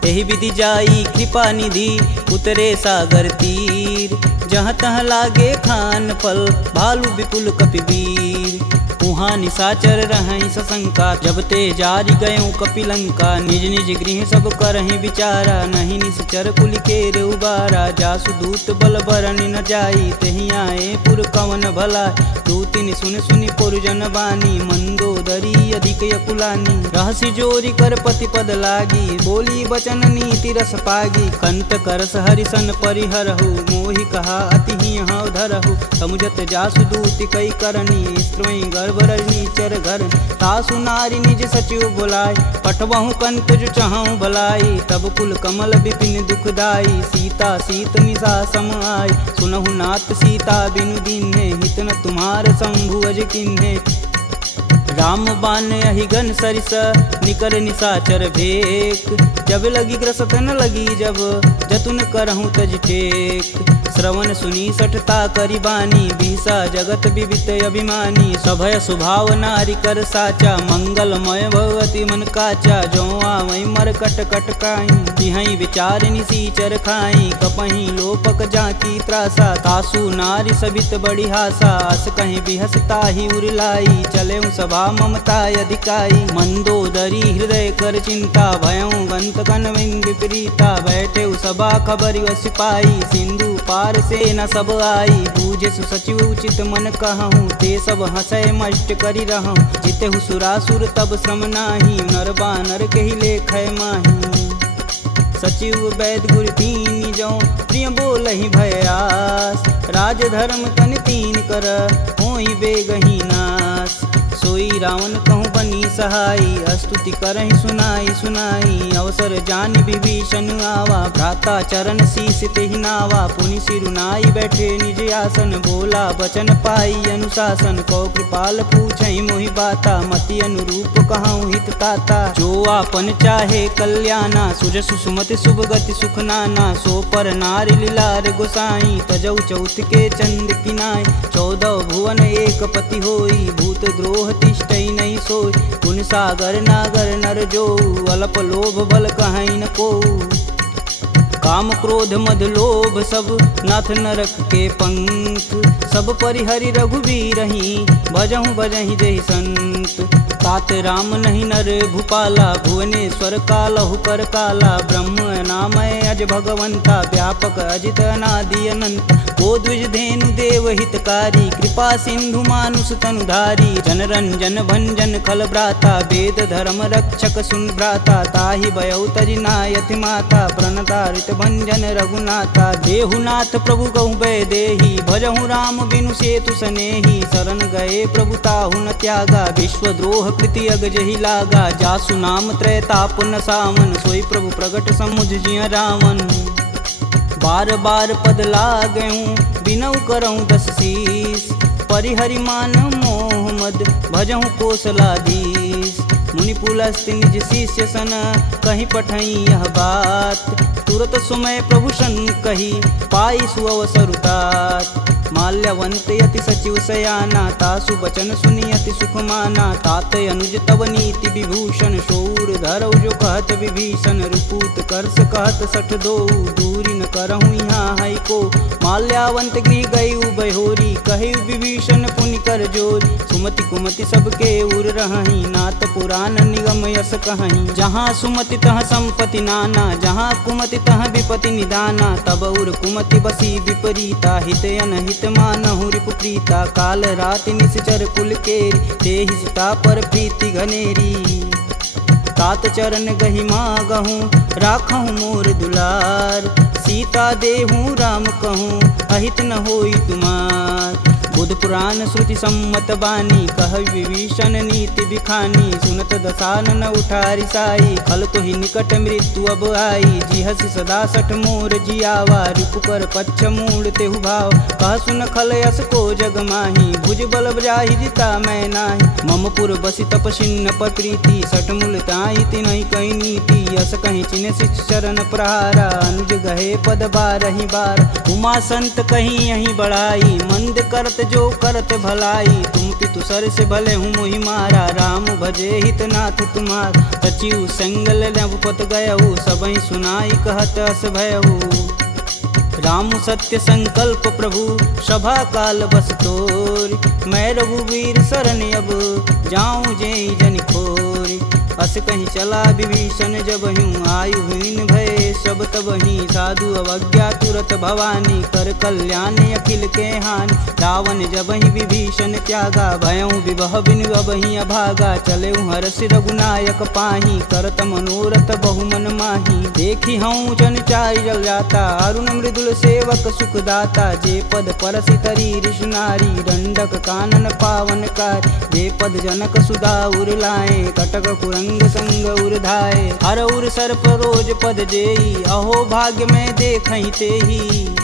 एहि विधि जाई कृपा निधि उतरे सागर तीर जहाँ तहाँ लागे खान फल भालू विपुल कपिवीर उहाँ निशाचर रहहि सशंका जब ते जारि गयों कपिलंका निज निज गृह सब करहि विचारा नहीं निश्चर कुलिकेर उबारा जासु दूत बल बरनि न जाई तेहि आए पुर कवन भला दूतिन सुन सुनि पुरजन बानी मंदोदरी अधिक यकुलानी रहसि जोरी कर पति पद लागी बोली बचन नीति रस पागी कंत करस हरिसन परिहरहु मोहि कहा अति ही हव धरहु समुझत जासु दूति कई करनी स्त्रवई गर्भ रजनी चर घर तासु नारी निज सचिव बुलाय पठवहु कंत जो चाहूं भलाई तब कुल कमल विपिन दुखदाई सीता सीत निशा सम आय सुनहु नाथ सीता बिनु दीन्हे हित न तुम्हार शंभु अज किन्हे राम बान अहिगन सरिस निकर निशाचर भेक जब लगी ग्रसत न लगी जब जतुन करहूँ तज टेक श्रवण सुनी सठता करी बानी बिहसा जगत विवित अभिमानी सभय स्वभाव नारी कर साचा मंगलमय भगवती मन काचा जो आवई मर कट कट काई तिहई विचार निसीचर खाई कपही लोपक जाकी त्रासा तासु नारी सबित बड़ी हासा अस कहीं बिहसता ही उरलाई चले सभा ममता अधिकाई मंदोदरी हृदय कर चिंता भयं गंत कनविंद विपरीता बैठे सभा खबर सिपाही सिंधु पार से न सब आई बूझे सचिव उचित मन कहूँ ते सब हंसय मष्ट करी रहूँ जिते सुरासुर तब श्रम नाही नर बानर के ही लेख माही सचिव वैद गुर तीन जो प्रिय बोल ही भयास राज धर्म तन तीन कर होई बेगही नास सोई रावण कहूँ बनी सहाई स्तुति करहि सुनाई सुनाई अवसर जान विभीषण आवा भ्राता चरण शीस तेहि नावा पुनि सिरुनाई बैठे निज आसन बोला बचन पाई अनुशासन कौ कृपाल पूछहि मोहि बाता मति अनुरूप कहूँ हित ताता जो आपन चाहे कल्याणा सुजसु सुमति शुभ गति सुख नाना सो पर नारी लीलार गोसाई तजौ चौथ के चंद किनाय 14 भुवन एक पति होई भूत द्रोह तिष्ठई नहीं सोई गुण सागर नागर नर जो अल्प लोभ बल कहीं न को काम क्रोध मद लोभ सब नाथ नरक के पंख सब परिहरि रघुवीरहि भजहु भजहि जहि संत तात राम नहीं नर भूपाला भुवनेश्वर कालहु कर काला ब्रह्म नामय अज भगवंता व्यापक अजित अनादि अनंत को द्विज धेनु देव हितकारी कृपा सिंधु मानुष तनुधारी जन रंजन भंजन खल भ्राता वेद धर्म रक्षक सुन भ्राता ताहि भयउ तजि नायति माता प्रणतारित भंजन रघुनाथा देहुनाथ प्रभु कहु भय देहि भजहु राम बिनु सेतु सनेहि शरण गए प्रभु ताहु न त्यागा विश्वद्रोह कृति अगजहि लागा जासु नाम त्रैताप न सावन सोई प्रभु प्रगट समुझ जिय रावण बार बार पद लागऊं बिनऊ करऊं 10 शीस परिहरि मान मोह मद भजहु कौशलाधीश मुनि पुलस्त निज शिष्य सन कहीं पठई यह बात तुरत सुमय प्रभु सन कही पाई सुअवसरुतात माल्यवंत यति सचिव सयाना तासु बचन सुनियति सुख माना तात अनुज तव नीति विभूषण शौर धरौ जो कहत विभीषण रुपूत करस कहत सठ दो दूरी न करहूँ यहाँ है को माल्यावंत गृह गई बहोरी कहे विभीषण पुनि कर जोरी सुमति कुमति सबके उर रही नाथ पुराण निगम यस कहीं जहाँ सुमति तह संपत्ति नाना जहाँ कुमति तह विपति निदाना तब उर कुमति बसी विपरीता हित अनहित मानहु रिपुप्रीता काल राति निश्चर कुल केरी देहि सीता पर प्रीति घनेरी तात चरण गहि मागहूँ राखहूँ मोर दुलार सीता देहूँ राम कहूँ अहित न होई तुमार बुध पुराण श्रुति सम्मत बानी, कह विभीषण नीति बिखानी। सुनत दसानन उठारी साई, खल तो ही निकट मृत्यु अब आई। जिहसि सदा सठ मोर जियावा, रिपुकर पच्छ मूड तेहु भाव। कह सुन खल यस को जग माही, भुज बल जाहि जिता मैं नाही। मम पुर बसि तपसिन्न पर प्रीति, सठ मूल ताहि तिनहि कही नीति। यस कहीं चिन्ह शिष चरण प्रहारा, अनुज गहे पद बारहि बार। उमा संत कहीं यहीं बढ़ाई, मंद करत जो करत भलाई। तुम पितु सर से भले हूँ मोहि मारा, राम भजे हित नाथ तुम्हार। सचिव संगल नवपत गयहु, सबहि सुनाई कहत अस भयहु। राम सत्य संकल्प प्रभु, सभा काल बस तोरि। मैं रघुवीर शरण अब, जाऊं जेहि जन खोरि। अस कहीं चला विभीषण जब हूँ, आयुहीन भय सब तब ही। साधु अवज्ञा तुरत भवानी, कर कल्याण अखिल के हानि। रावण जब ही विभीषण त्यागा, भयऊँ विवह बिनु अब ही अभागा। चले हरष रघुनायक पाही, करत मनोरथ बहुमन माही। देखी हूँ जन चारि जल जाता, अरुण मृदुल सेवक सुखदाता। जे पद परसि तरी ऋषि नारी, दंडक कानन पावन कार। जे पद जनक सुधा उर लाए, कटक कुरंग संग उर धाये। हर उर सर्प रोज पद जेई, अहो भाग्य में देखहि तेहि।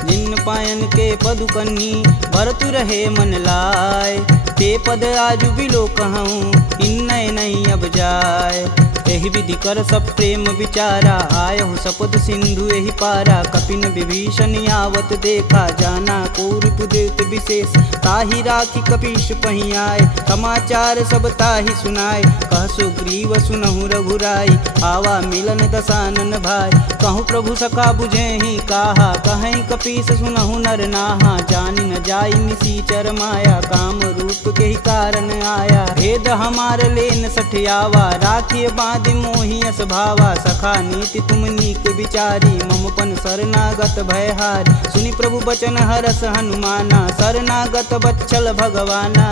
जिन पायन के पदु कन्ही, भरतु रहे मन लाय। ते पद आजु बिलो कहूँ, इन्नय नहीं अब जाय। एहि विधि कर सब प्रेम विचारा, आयहु सपद सिंधु एहि पारा। कपिन विभीषण आवत देखा, जाना कौरव देत विशेष। ताहि राखी कपीश पही आए, समाचार सब ताहि सुनाए। कह सुग्रीव सुनहु रघुराई, आवा मिलन दसानन भाई। कहूँ प्रभु सखा बुझेहि काहा, कहीं कपीस सुनहु नर नाहा। जानि न जाई निसीचर माया, काम रूप के ही कारण आया। भेद हमार लेन सठियावा, राखिय बांधि मोहि यस भावा। सखा नीति तुम नीक विचारी, ममपन शरणागत भयहार। सुनि प्रभु बचन हरस हनुमाना, शरणागत बच्चल भगवाना।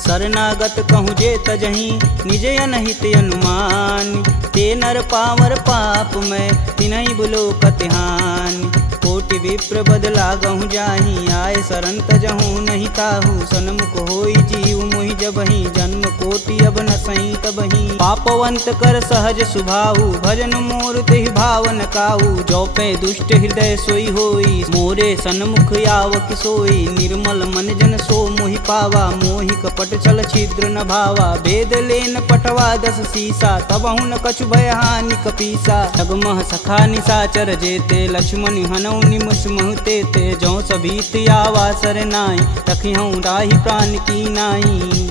शरणागत कहूँ जे तजहि, निज अनहित अनुमान। ते नर पावर पाप में, तिन्हि बुलोकत हानि। कोटि विप्र बदला गहूँ जाहि, आय शरण तजहूँ नहीं ताहू। सन्मुख होई जीव मोहि जबहि, जन्म कोटि अब न सही तबहि। पापवंत कर सहज सुभाहु, भजन मोर तेहि भावन काहू। जो पे दुष्ट हृदय सोई होई, मोरे सन्मुख आव किसोई। निर्मल मन जन सो मोहि पावा, मोहि कपट छल छिद्र न भावा। भेद लेन पटवा दस सीसा, तबहु न कछु भय हानि कपीसा। जगमह सखा निशाचर जेते, लक्ष्मण हनौ निमिष महते ते। जौ सभीत आवा सरनाई, तखिहूँ राहि प्राण की नाई।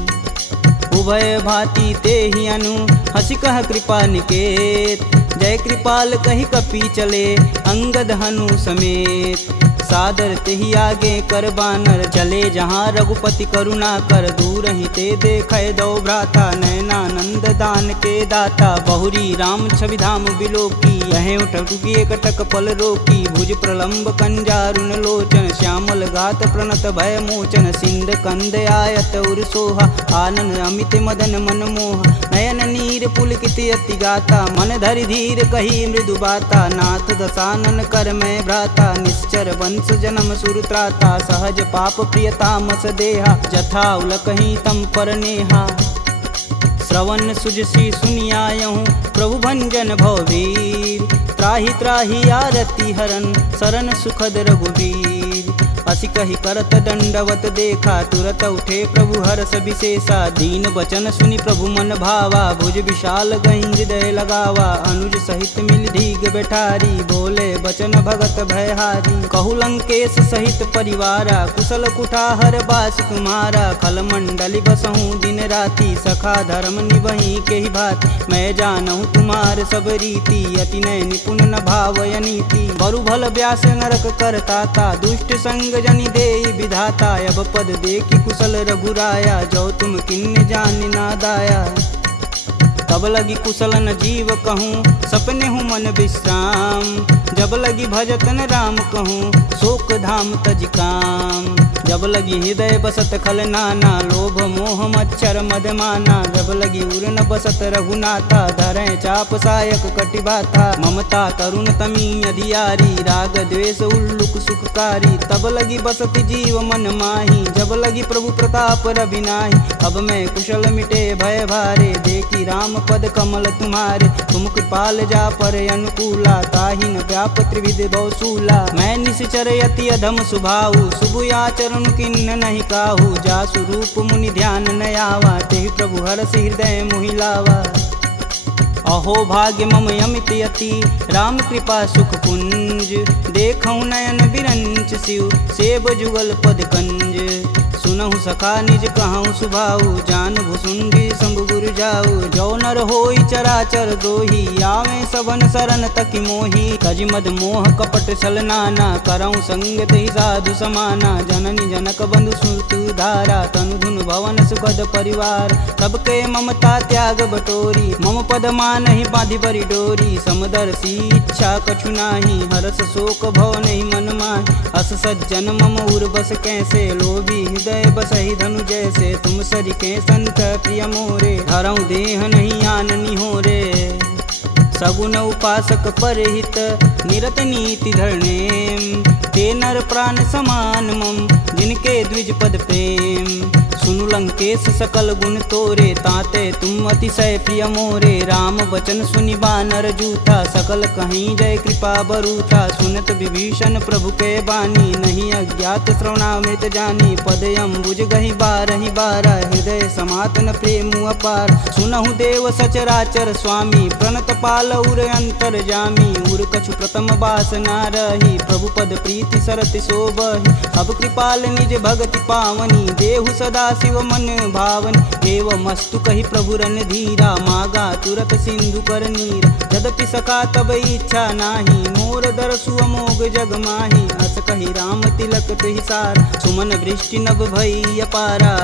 उभय भांति ते ही अनु, हंसी कह कृपा निकेत। जय कृपाल कही कपी चले, अंगद हनु समेत। सादर तेहि आगे कर बानर, चले जहाँ रघुपति करुणा कर। दूर ही ते देखे दो भ्राता, नयनानंद दान के दाता। बहुरी राम छवि धाम बिलोकी, यह उठुकी कटक पल रोकी। भुज प्रलंब कंजारुन लोचन, श्यामल गात प्रणत भय मोचन। सिंध कंद आयत उर सोहा, आनन अमित मदन मन मोह। नयन नीर पुलकित अति गाता, मन धरि धीर कही मृदु बाता। नाथ दसानन कर मैं भ्राता, निश्चर वंश जन्म सुर त्राता। सहज पाप प्रियतामस देहा, जथा उलकहि तम पर नेहा। श्रवण सुजसी सुनियायहूँ, प्रभु भंजन भववीर। त्राहि त्राहि आरती हरन, शरण सुखद रघुवीर। असी कही करत दंडवत देखा, तुरत उठे प्रभु हर्ष विशेषा। दीन वचन सुनि प्रभु मन भावा, भुज विशाल गहि हृदय लगावा। अनुज सहित मिल धीग बैठारी, बोले बचन भगत भयहारी। कहु लंकेश सहित परिवारा, कुशल कुठाहर बास तुम्हारा। खल मंडली बसहूँ दिन राति, सखा धर्म निबहि के ही भात। मैं जानहूँ तुम्हार सब रीति, अति नय निपुण न भावय नीति। बरु भल व्यास नरक करताता, दुष्ट संग जनि देई विधाता। अब पद देखि कुशल रघुराया, जो तुम किन्ने जान ना दाया। तब लगी कुशल न जीव कहूँ, सपने हूँ मन विश्राम। जब लगी भजतन राम कहूँ, शोक धाम तज काम। जब लगी हृदय बसत खल नाना, लोभ मोह मच्छर मदमाना। जब लगी उर न बसत रघुनाथा, धरें चाप सायक कटिबाथा। ममता तरुण तमी अधियारी, राग द्वेष उल्लुक सुखकारी। तब लगी बसत जीव मन माही, जब लगी प्रभु प्रताप रविनाही। अब मैं कुशल मिटे भय भारे, देखी राम पद कमल तुम्हारे। तुम कृपाल जा पर अनुकूला, ताहि न व्याप त्रिविध बहुसूला। मैं निश्चर यति अधम सुभाऊ, शुभ आचरण किन्न नहीं काहू। जासु रूप मुनि ध्यान न आवा, तेहि प्रभु हरषि हृदय मोहि लावा। अहो भाग्य मम यमित यति, राम कृपा सुख कुंज। देखऊँ नयन बिरंच शिव, सेब जुगल पद कंज। सुनहु सखा निज कहूँ सुभाऊ, जान भुसुंडी शंभु गुरु जाऊ। जो नर होई चराचर द्रोही, आवे सबन शरण तकि मोही। तज मद मोह कपट छल नाना, करऊँ संगत ही साधु समाना। जननी जनक बंधु सुत धारा, तनु धुन भवन सुखद परिवार। सबके ममता त्याग बटोरी, मम पद मानहि बांधि बरी डोरी। समदर्शी इच्छा कछु नाही, हरस शोक भव नहीं मन माहि। अस सज्जन मम उर बस कैसे, लोभी हृदय बसहि धनु जैसे। तुम सरिके संत प्रिय मोरे, धरऊँ देह नहीं आननी हो रे। सगुन उपासक परहित, निरत नीति धरनेम। ते नर प्राण समान मम, जिनके द्विज पद प्रेम। सुनु लंकेश सकल गुण तोरे, ताते तुम अतिशय प्रिय मोरे। राम बचन सुनि बानर जूथा, सकल कहीं जय कृपा बरूथा। सुनत विभीषण प्रभु के बानी, नहीं अज्ञात श्रवणामृत जानी। पद अम्बुज गहि बारहि बारा, हृदय समातन प्रेम अपार। सुनहु देव सचराचर स्वामी, प्रणत पाल उर अंतर जामी। उर कछु प्रथम बास ना रही, प्रभु पद प्रीति सरति शोभहि। अब कृपाल निज भगति पावनी, देहु सदा शिव मन भावनी। एवं मस्तु कही प्रभु रन धीरा, मागा तुरत सिंधु कर नीर। यद्यपि सखा तब इच्छा नाही, मोर दरसु अमोघ जग माही। अस कही राम तिलक तुहि सार, सुमन वृष्टि नभ भई अपारा।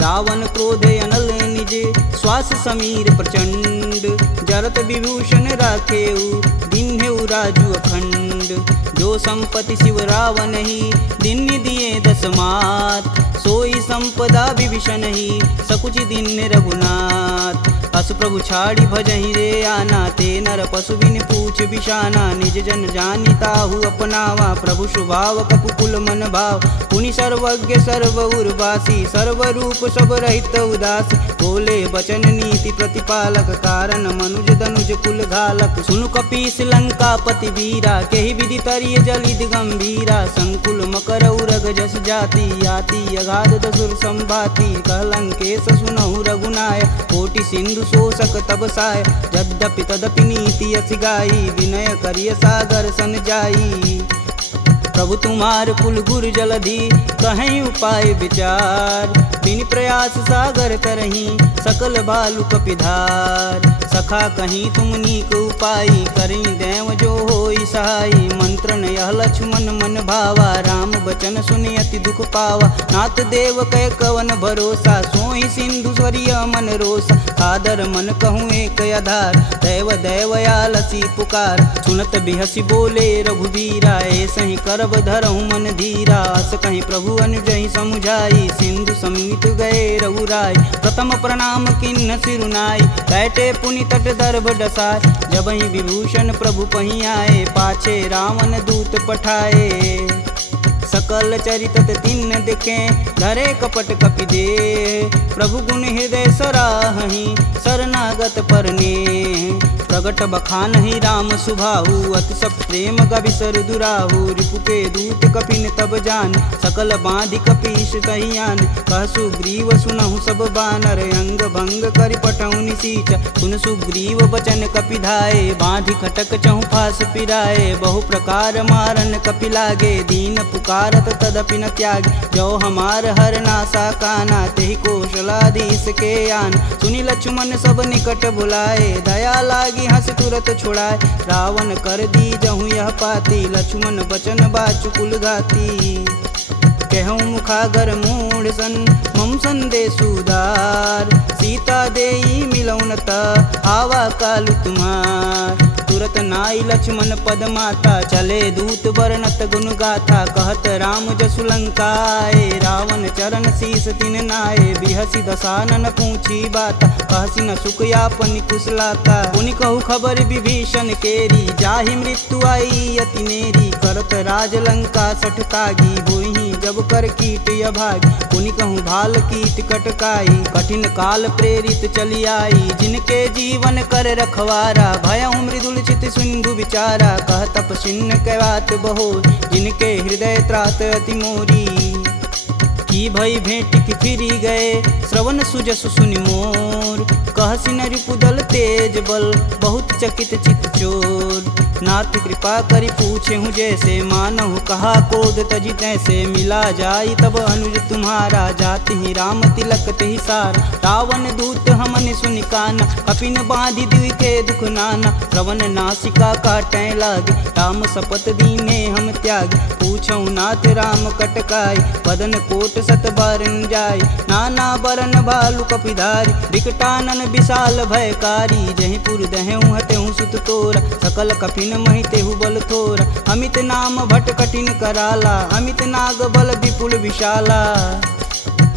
रावण क्रोधे अनल निज, श्वास समीर प्रचंड। जरत विभूषण राखेऊ, दिन्हेऊ राजु अखंड। जो संपत्ति शिव रावण ही, दिन दिए दस मात। सोई संपदा विभीषण ही, सकुच दिन रघुनाथ। अस प्रभु छाड़ी भजहि रे आना, ते नर पशु बिन पूछ बिशाना। निज जन जानि ताहु अपनावा, प्रभु स्वभाव कपुकुल मन भाव। पुनि सर्वज्ञ सर्व उर्वासी, सर्वरूप सब रहित उदासी। बोले बचन नीति प्रतिपालक, कारण मनुज धनुज कुल घालक। सुनु कपीस लंकापति वीरा, केहि विधि तरिय जलिद गंभीरा। संकुल मकर उरग जस जाति, याति अगाध दसुर संभाति। कह लंकेश सुनहु रघुनाय, कोटि सिंधु शोषक तब साय। यद्यपि तदपि नीति यस गाई, विनय करिय सागर सन जाई। प्रभु तुम्हार कुल गुर जलधि, कहीं उपाय विचार। बिन प्रयास सागर तरही, सकल बालु कपिधार। सखा कहीं तुम नीक उपाय, करी देव जो होई सहाई। मंत्र न यह लक्ष्मण मन भावा, राम बचन सुनि अति दुख पावा। नाथ देव कह कवन भरोसा, सोहि सिंधु स्वरिय मन रोसा। सादर मन कहूँ एक आधार, दैव दैवयालसी पुकार। सुनत बिहसी बोले रघुबीरा, ऐसे ही करब धरहु मन धीरा। अस कहीं प्रभु अनुजहि समुझाई, सिंधु समीत गए रघुराय। प्रथम प्रणाम किन्न सिरुनाई, बैठे पुनि तट दर्भ डसाय। जब ही विभूषण प्रभु पही आए, पाछे रावण दूत पठाए। सकल चरितत तिन्न दिखे, धरे कपट कपि दे। प्रभु गुण हृदय सराहहि, शरणागत परने। प्रगट बखानहि राम सुभाहु, अति सब प्रेम गविसर दुराहु। रिपु के दूत कपिन तब जान, सकल बांधि कपीश तहियान। कह सुग्रीव सुनहु सब बानर, अंग भंग करि पठौनि निसीच। सुन सुग्रीव बचन कपि धाये, बांधि खटक चहु फास पिराए। बहु प्रकार मारन कपि लागे, दीन पुकारत तदपि न त्यागे। जो हमार हर नासा काना, तेहि कौशलाधीश के आन। सुनि लक्ष्मण सब निकट बुलाए, दया लागी हंस तुरत छुड़ाए। रावण कर दी जहु यह पाती, लक्ष्मण बचन बाचु कुल घाती। कहूँ मुखागर मूढ़ सन, मम संदेश उदार। सीता देई मिलौन त, आवा कालु तुम्हार। तुरत नाई लक्ष्मण पद माता, चले दूत बरनत गुण गाथा। कहत राम जसु लंकाए, रावण चरण शीस तिन नाये। बिहसी दसानन पूछी बात, कहसी न सुख यापन कुशलाता। पुनि कहु खबर विभीषण केरी, जाहि मृत्यु आई अति नेरी। करत राज लंका सठ तागी, होहि जब कर कीट अभागी। पुनि कहूँ भाल कीट कटकाई, कठिन काल प्रेरित चली आई। जिनके जीवन कर रखवारा, भयउ मृदुल चित सिंधु विचारा। कह तपसिन्न कै बात बहो, जिनके हृदय त्रात अति मोरी। की भई भेंट की फिरी गए, श्रवण सुजसु सुनि मोर। कहसी न रिपुदल तेज बल, बहुत चकित चित चोर। नाथ कृपा करि पूछे हूँ जैसे, मानहु कहा क्रोध तजि तैसे। मिला जाई तब अनुज तुम्हारा, जाति ही राम तिलक तेहि सार। रावण दूत हमन सुनि काना, कपिन बांधि दिवि के दुख नाना। श्रवण नासिका काटै लागे, राम शपथ दीने हम त्यागे। पूछौ नाथ राम कटकाई, बदन कोट सत बारन जाय। नाना बरन भालु कपिधारी, विकटानन विशाल भयकारी। जहीं पुर दहेउ हतेउ सुत तोरा, सकल कपिन महि तेहु बल थोरा। अमित नाम भट कठिन कराला, अमित नाग बल विपुल विशाला।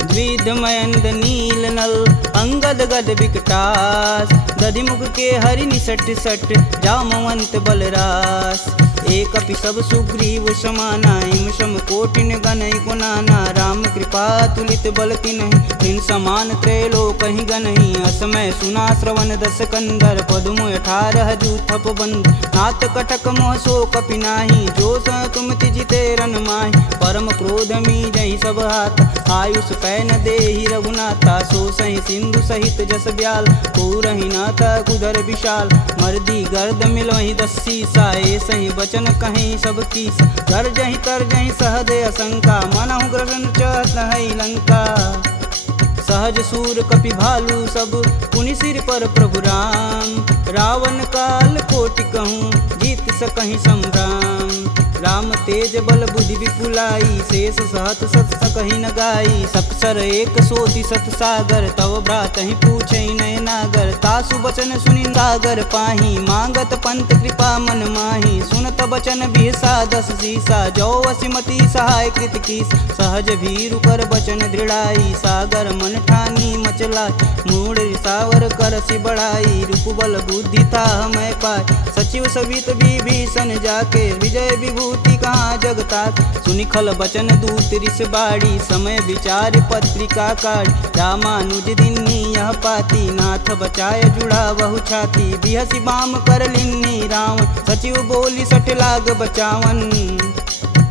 द्विध मयंद नील नल, अंगद गद विकटास। दधिमुख के हरि निसट सट, जामवंत बलरास। एक अपि सब सुग्रीव समाना, इम सम कोटिन गनहि गुनाना। राम कृपा तुलित बल तिन्हि, तिन समान त्रैलोकहि गनहि। असमय सुना श्रवण दस कंदर, पदुम 18 जूथप बंद। नाथ कटक मोह सो कपि नाही, जो स तुम तिजिते रन माहि। परम क्रोध मीजहि सब हाथ, आयुष पै न देहि रघुनाथा। सो सहि सिंधु सहित जस ब्याल, पूरहि नाथा कुधर विशाल। मर्दी गर्द मिलहि 10 सीसा, सही बचन कहीं सब कीस। गर्जहि तरजहि सहदे असंका, मनहु ग्रसन चहत है लंका। सहज सूर कपि भालू सब, पुनि सिर पर प्रभु राम। रावण काल कोटि कहूँ, जीत सकहि संग्राम। राम तेज बल बुद्धि विपुलाई, शेष सहत सत सकहि न गाई। सकसर एक सोति सत सागर, तव भ्रातहि पूछै नय नागर। तासु बचन सुनि सागर पाही, मांगत पंत कृपा मन माही। सुनत बचन बिहसा 10 सीसा, जो वसिमति सहाय कृत कीस। सहज भीरु कर बचन दृढ़ाई, सागर मन ठानी मचला। मूढ़ रिसावर करसि बढ़ाई, रूप बल बुद्धि था मैं पाय। सचिव सवित विभीषण जाके, विजय विभूति कहाँ जगता। सुनि खल बचन दूत रिस बाड़ी, समय विचार पत्रिका काढ़। रामानुज दिन्नी यह पाती, नाथ बचाय जुड़ा बहु छाती। बिहसी बाम कर लिन्नी रावण, सचिव बोली सठ लाग बचावन।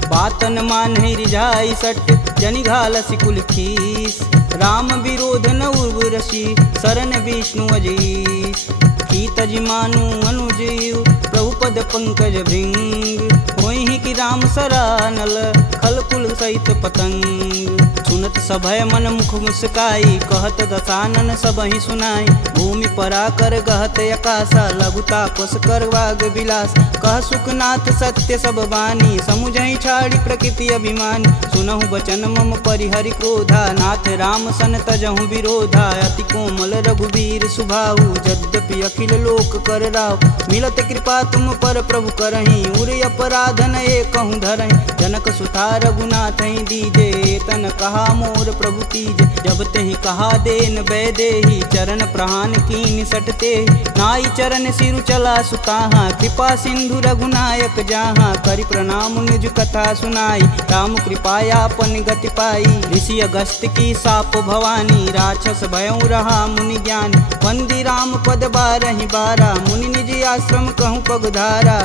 बातन मानहि रिझाई सट, जनि घालसि कुल खीस। राम विरोध न उर्वरसी, शरण विष्णु अजीस। की तजि मानु अनुजीव, प्रभु पद पंकज भृंग। होहि कि राम सरानल, खल कुल सहित पतंग। सुनत सभय मन मुख मुस्काई, कहत दसानन सबहि सुनाई। भूमि परा कर गहत आकाशा, लघुता पस कर वाग विलास। कह सुखनाथ सत्य सब बानी, समुझहि छाड़ी प्रकृति अभिमानी। सुनहु बचन मम परिहरि क्रोधा, नाथ राम सन तजहु विरोधा। अति कोमल रघुवीर सुभाऊ, यद्यपि अखिल लोक कर राव। मिलत कृपा तुम पर प्रभु करहि, उर अपराध न एकहु धरहि। जनक सुता रघुनाथ दीजे, तन कहा मोर प्रभु तीजे। जब तेहि कहा देन वैदेही, चरण प्रहान कीन सटते। नाई चरण सिरु चला सुताहा, कृपा सिंधु रघुनायक जहाँ। करि प्रणाम निज कथा सुनाई, राम कृपायापन गति पाई। ऋषि अगस्त की साप भवानी, राक्षस भयउ रहा मुनि ज्ञानी। वंदी राम पद 12 बारा, मुनि निज आश्रम कहूँ पगधारा।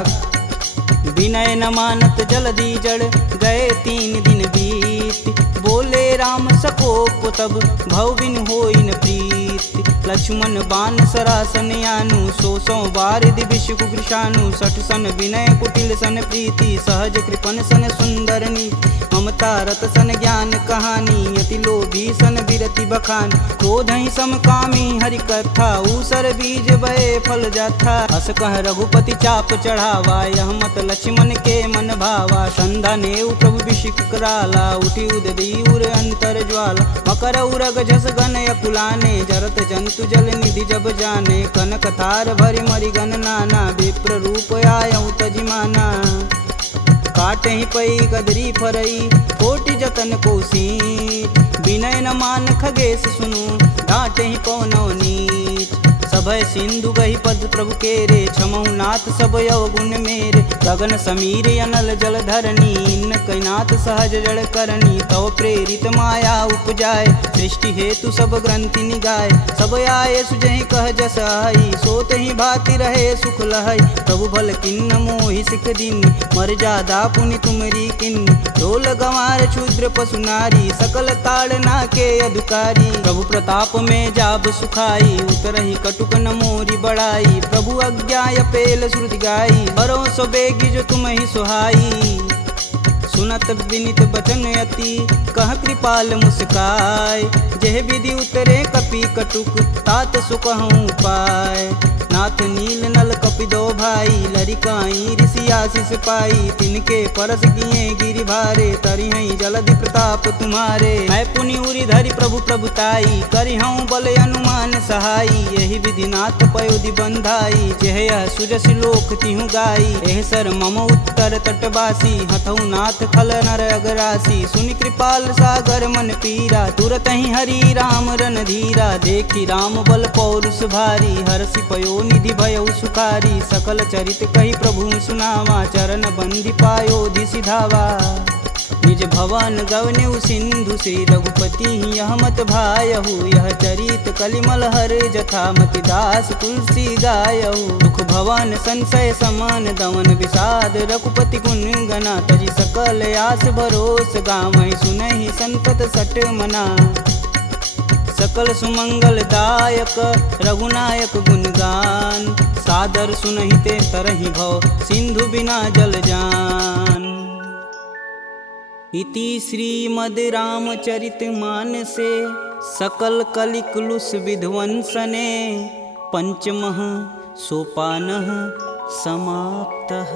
विनय न मानत जलधि जड़, गए 3 दिन बीत। बोले राम सकोप तब, भव बिन होई न प्रीत। लक्ष्मण बान सरासन यानु, 100 बार दिविश कुकृशानु। 60 सन विनय कुटिल सन प्रीति, सहज कृपन सन सुंदर नीति। ममता रत सन ज्ञान कहानी, अति लोभी सन विरति बखान। क्रोधहि समकामी हरि कथा, ऊसर बीज बए फल जाथा। अस कह रघुपति चाप चढ़ावा, यह मत लक्ष्मण के मन भावा। संधा नेउ प्रभु बिषिक कराला, उठी उददी उर अंतर ज्वाला। मकर उरग झस गन अकुलाने, जरत जंतु जल निधि जब जाने, कनक तार भरि मरिगन नाना, विप्र रूप आयऊ तजिमाना। काटे ही पई गदरी फरई, कोटि जतन कोसी, विनय न मान खगेश सुनु, डांटे ही पवनौ नीच। सभय सिंधु गही पद प्रभु केरे, छमहु नाथ सब अवगुण मेरे। गगन समीर अनल जल धरनी, इन कैनाथ सहज जड़ करनी। तव प्रेरित माया उपजाय, सृष्टि हेतु सब ग्रंथि निगाय। सब आये सुजहि कह जस आई, सोत ही भाति रहे सुख लहै। प्रभु भल किन्न मोहि सिख दीनी, मर्यादा पुनि तुमरी किन्नी। ढोल गंवार क्षुद्र पशु नारी, सकल ताड़ना के अधिकारी। प्रभु प्रताप में जाब सुखाई, उतरहि कटुक न मोरी बड़ाई। प्रभु अज्ञा पेल श्रुति गाई, बरो सो बेगी जो तुम ही सुहाई। सुनत विनित बचन अति, कह कृपाल मुस्काय। जेह विधि उतरे कपि कटुक, तात सुकहूँ पाय। नाथ नील नल कपि दो भाई, लरिकाई ऋषि आशीष पाई। तिनके परस किए गिरि भारे, तरिहै जलधि प्रताप तुम्हारे। मैं पुनि उरि धरि प्रभु प्रभुताई, करिहऊँ बल अनुमान सहाई। यही विधि नाथ पयोधि बंधाई, जेह यह सुजस लोक तिहु गाई। एह सर मम उत्तर तटवासी, हथऊ नाथ खल नर अगरासी। सुनि कृपाल सागर मन पीरा, तुरत ही हरि राम रन धीरा। देखी राम बल पौरुष भारी, हरषि पयो निधि भयउ सुखारी। सकल चरित कही प्रभु सुनावा, चरण बंदी पायोधि सिधावा। निज भवन गवनेउ सिंधु, श्री रघुपति यह मत भायहु। यह चरित कलिमल हर जथा, मति दास तुलसी गायहु। दुख भवन संशय समान, दमन विषाद रघुपति गुण गना। तजि सकल आस भरोस, गावहि सुनहि संतत सट मना। सकल सुमंगल दायक रघुनायक गुणगान, सादर सुनहि ते तरहि भव, सिंधु बिना जल जान। इति श्रीमद् रामचरित मानसे, सकल कलिकुलुष विध्वंसने। पंचमः सोपानः समाप्तः।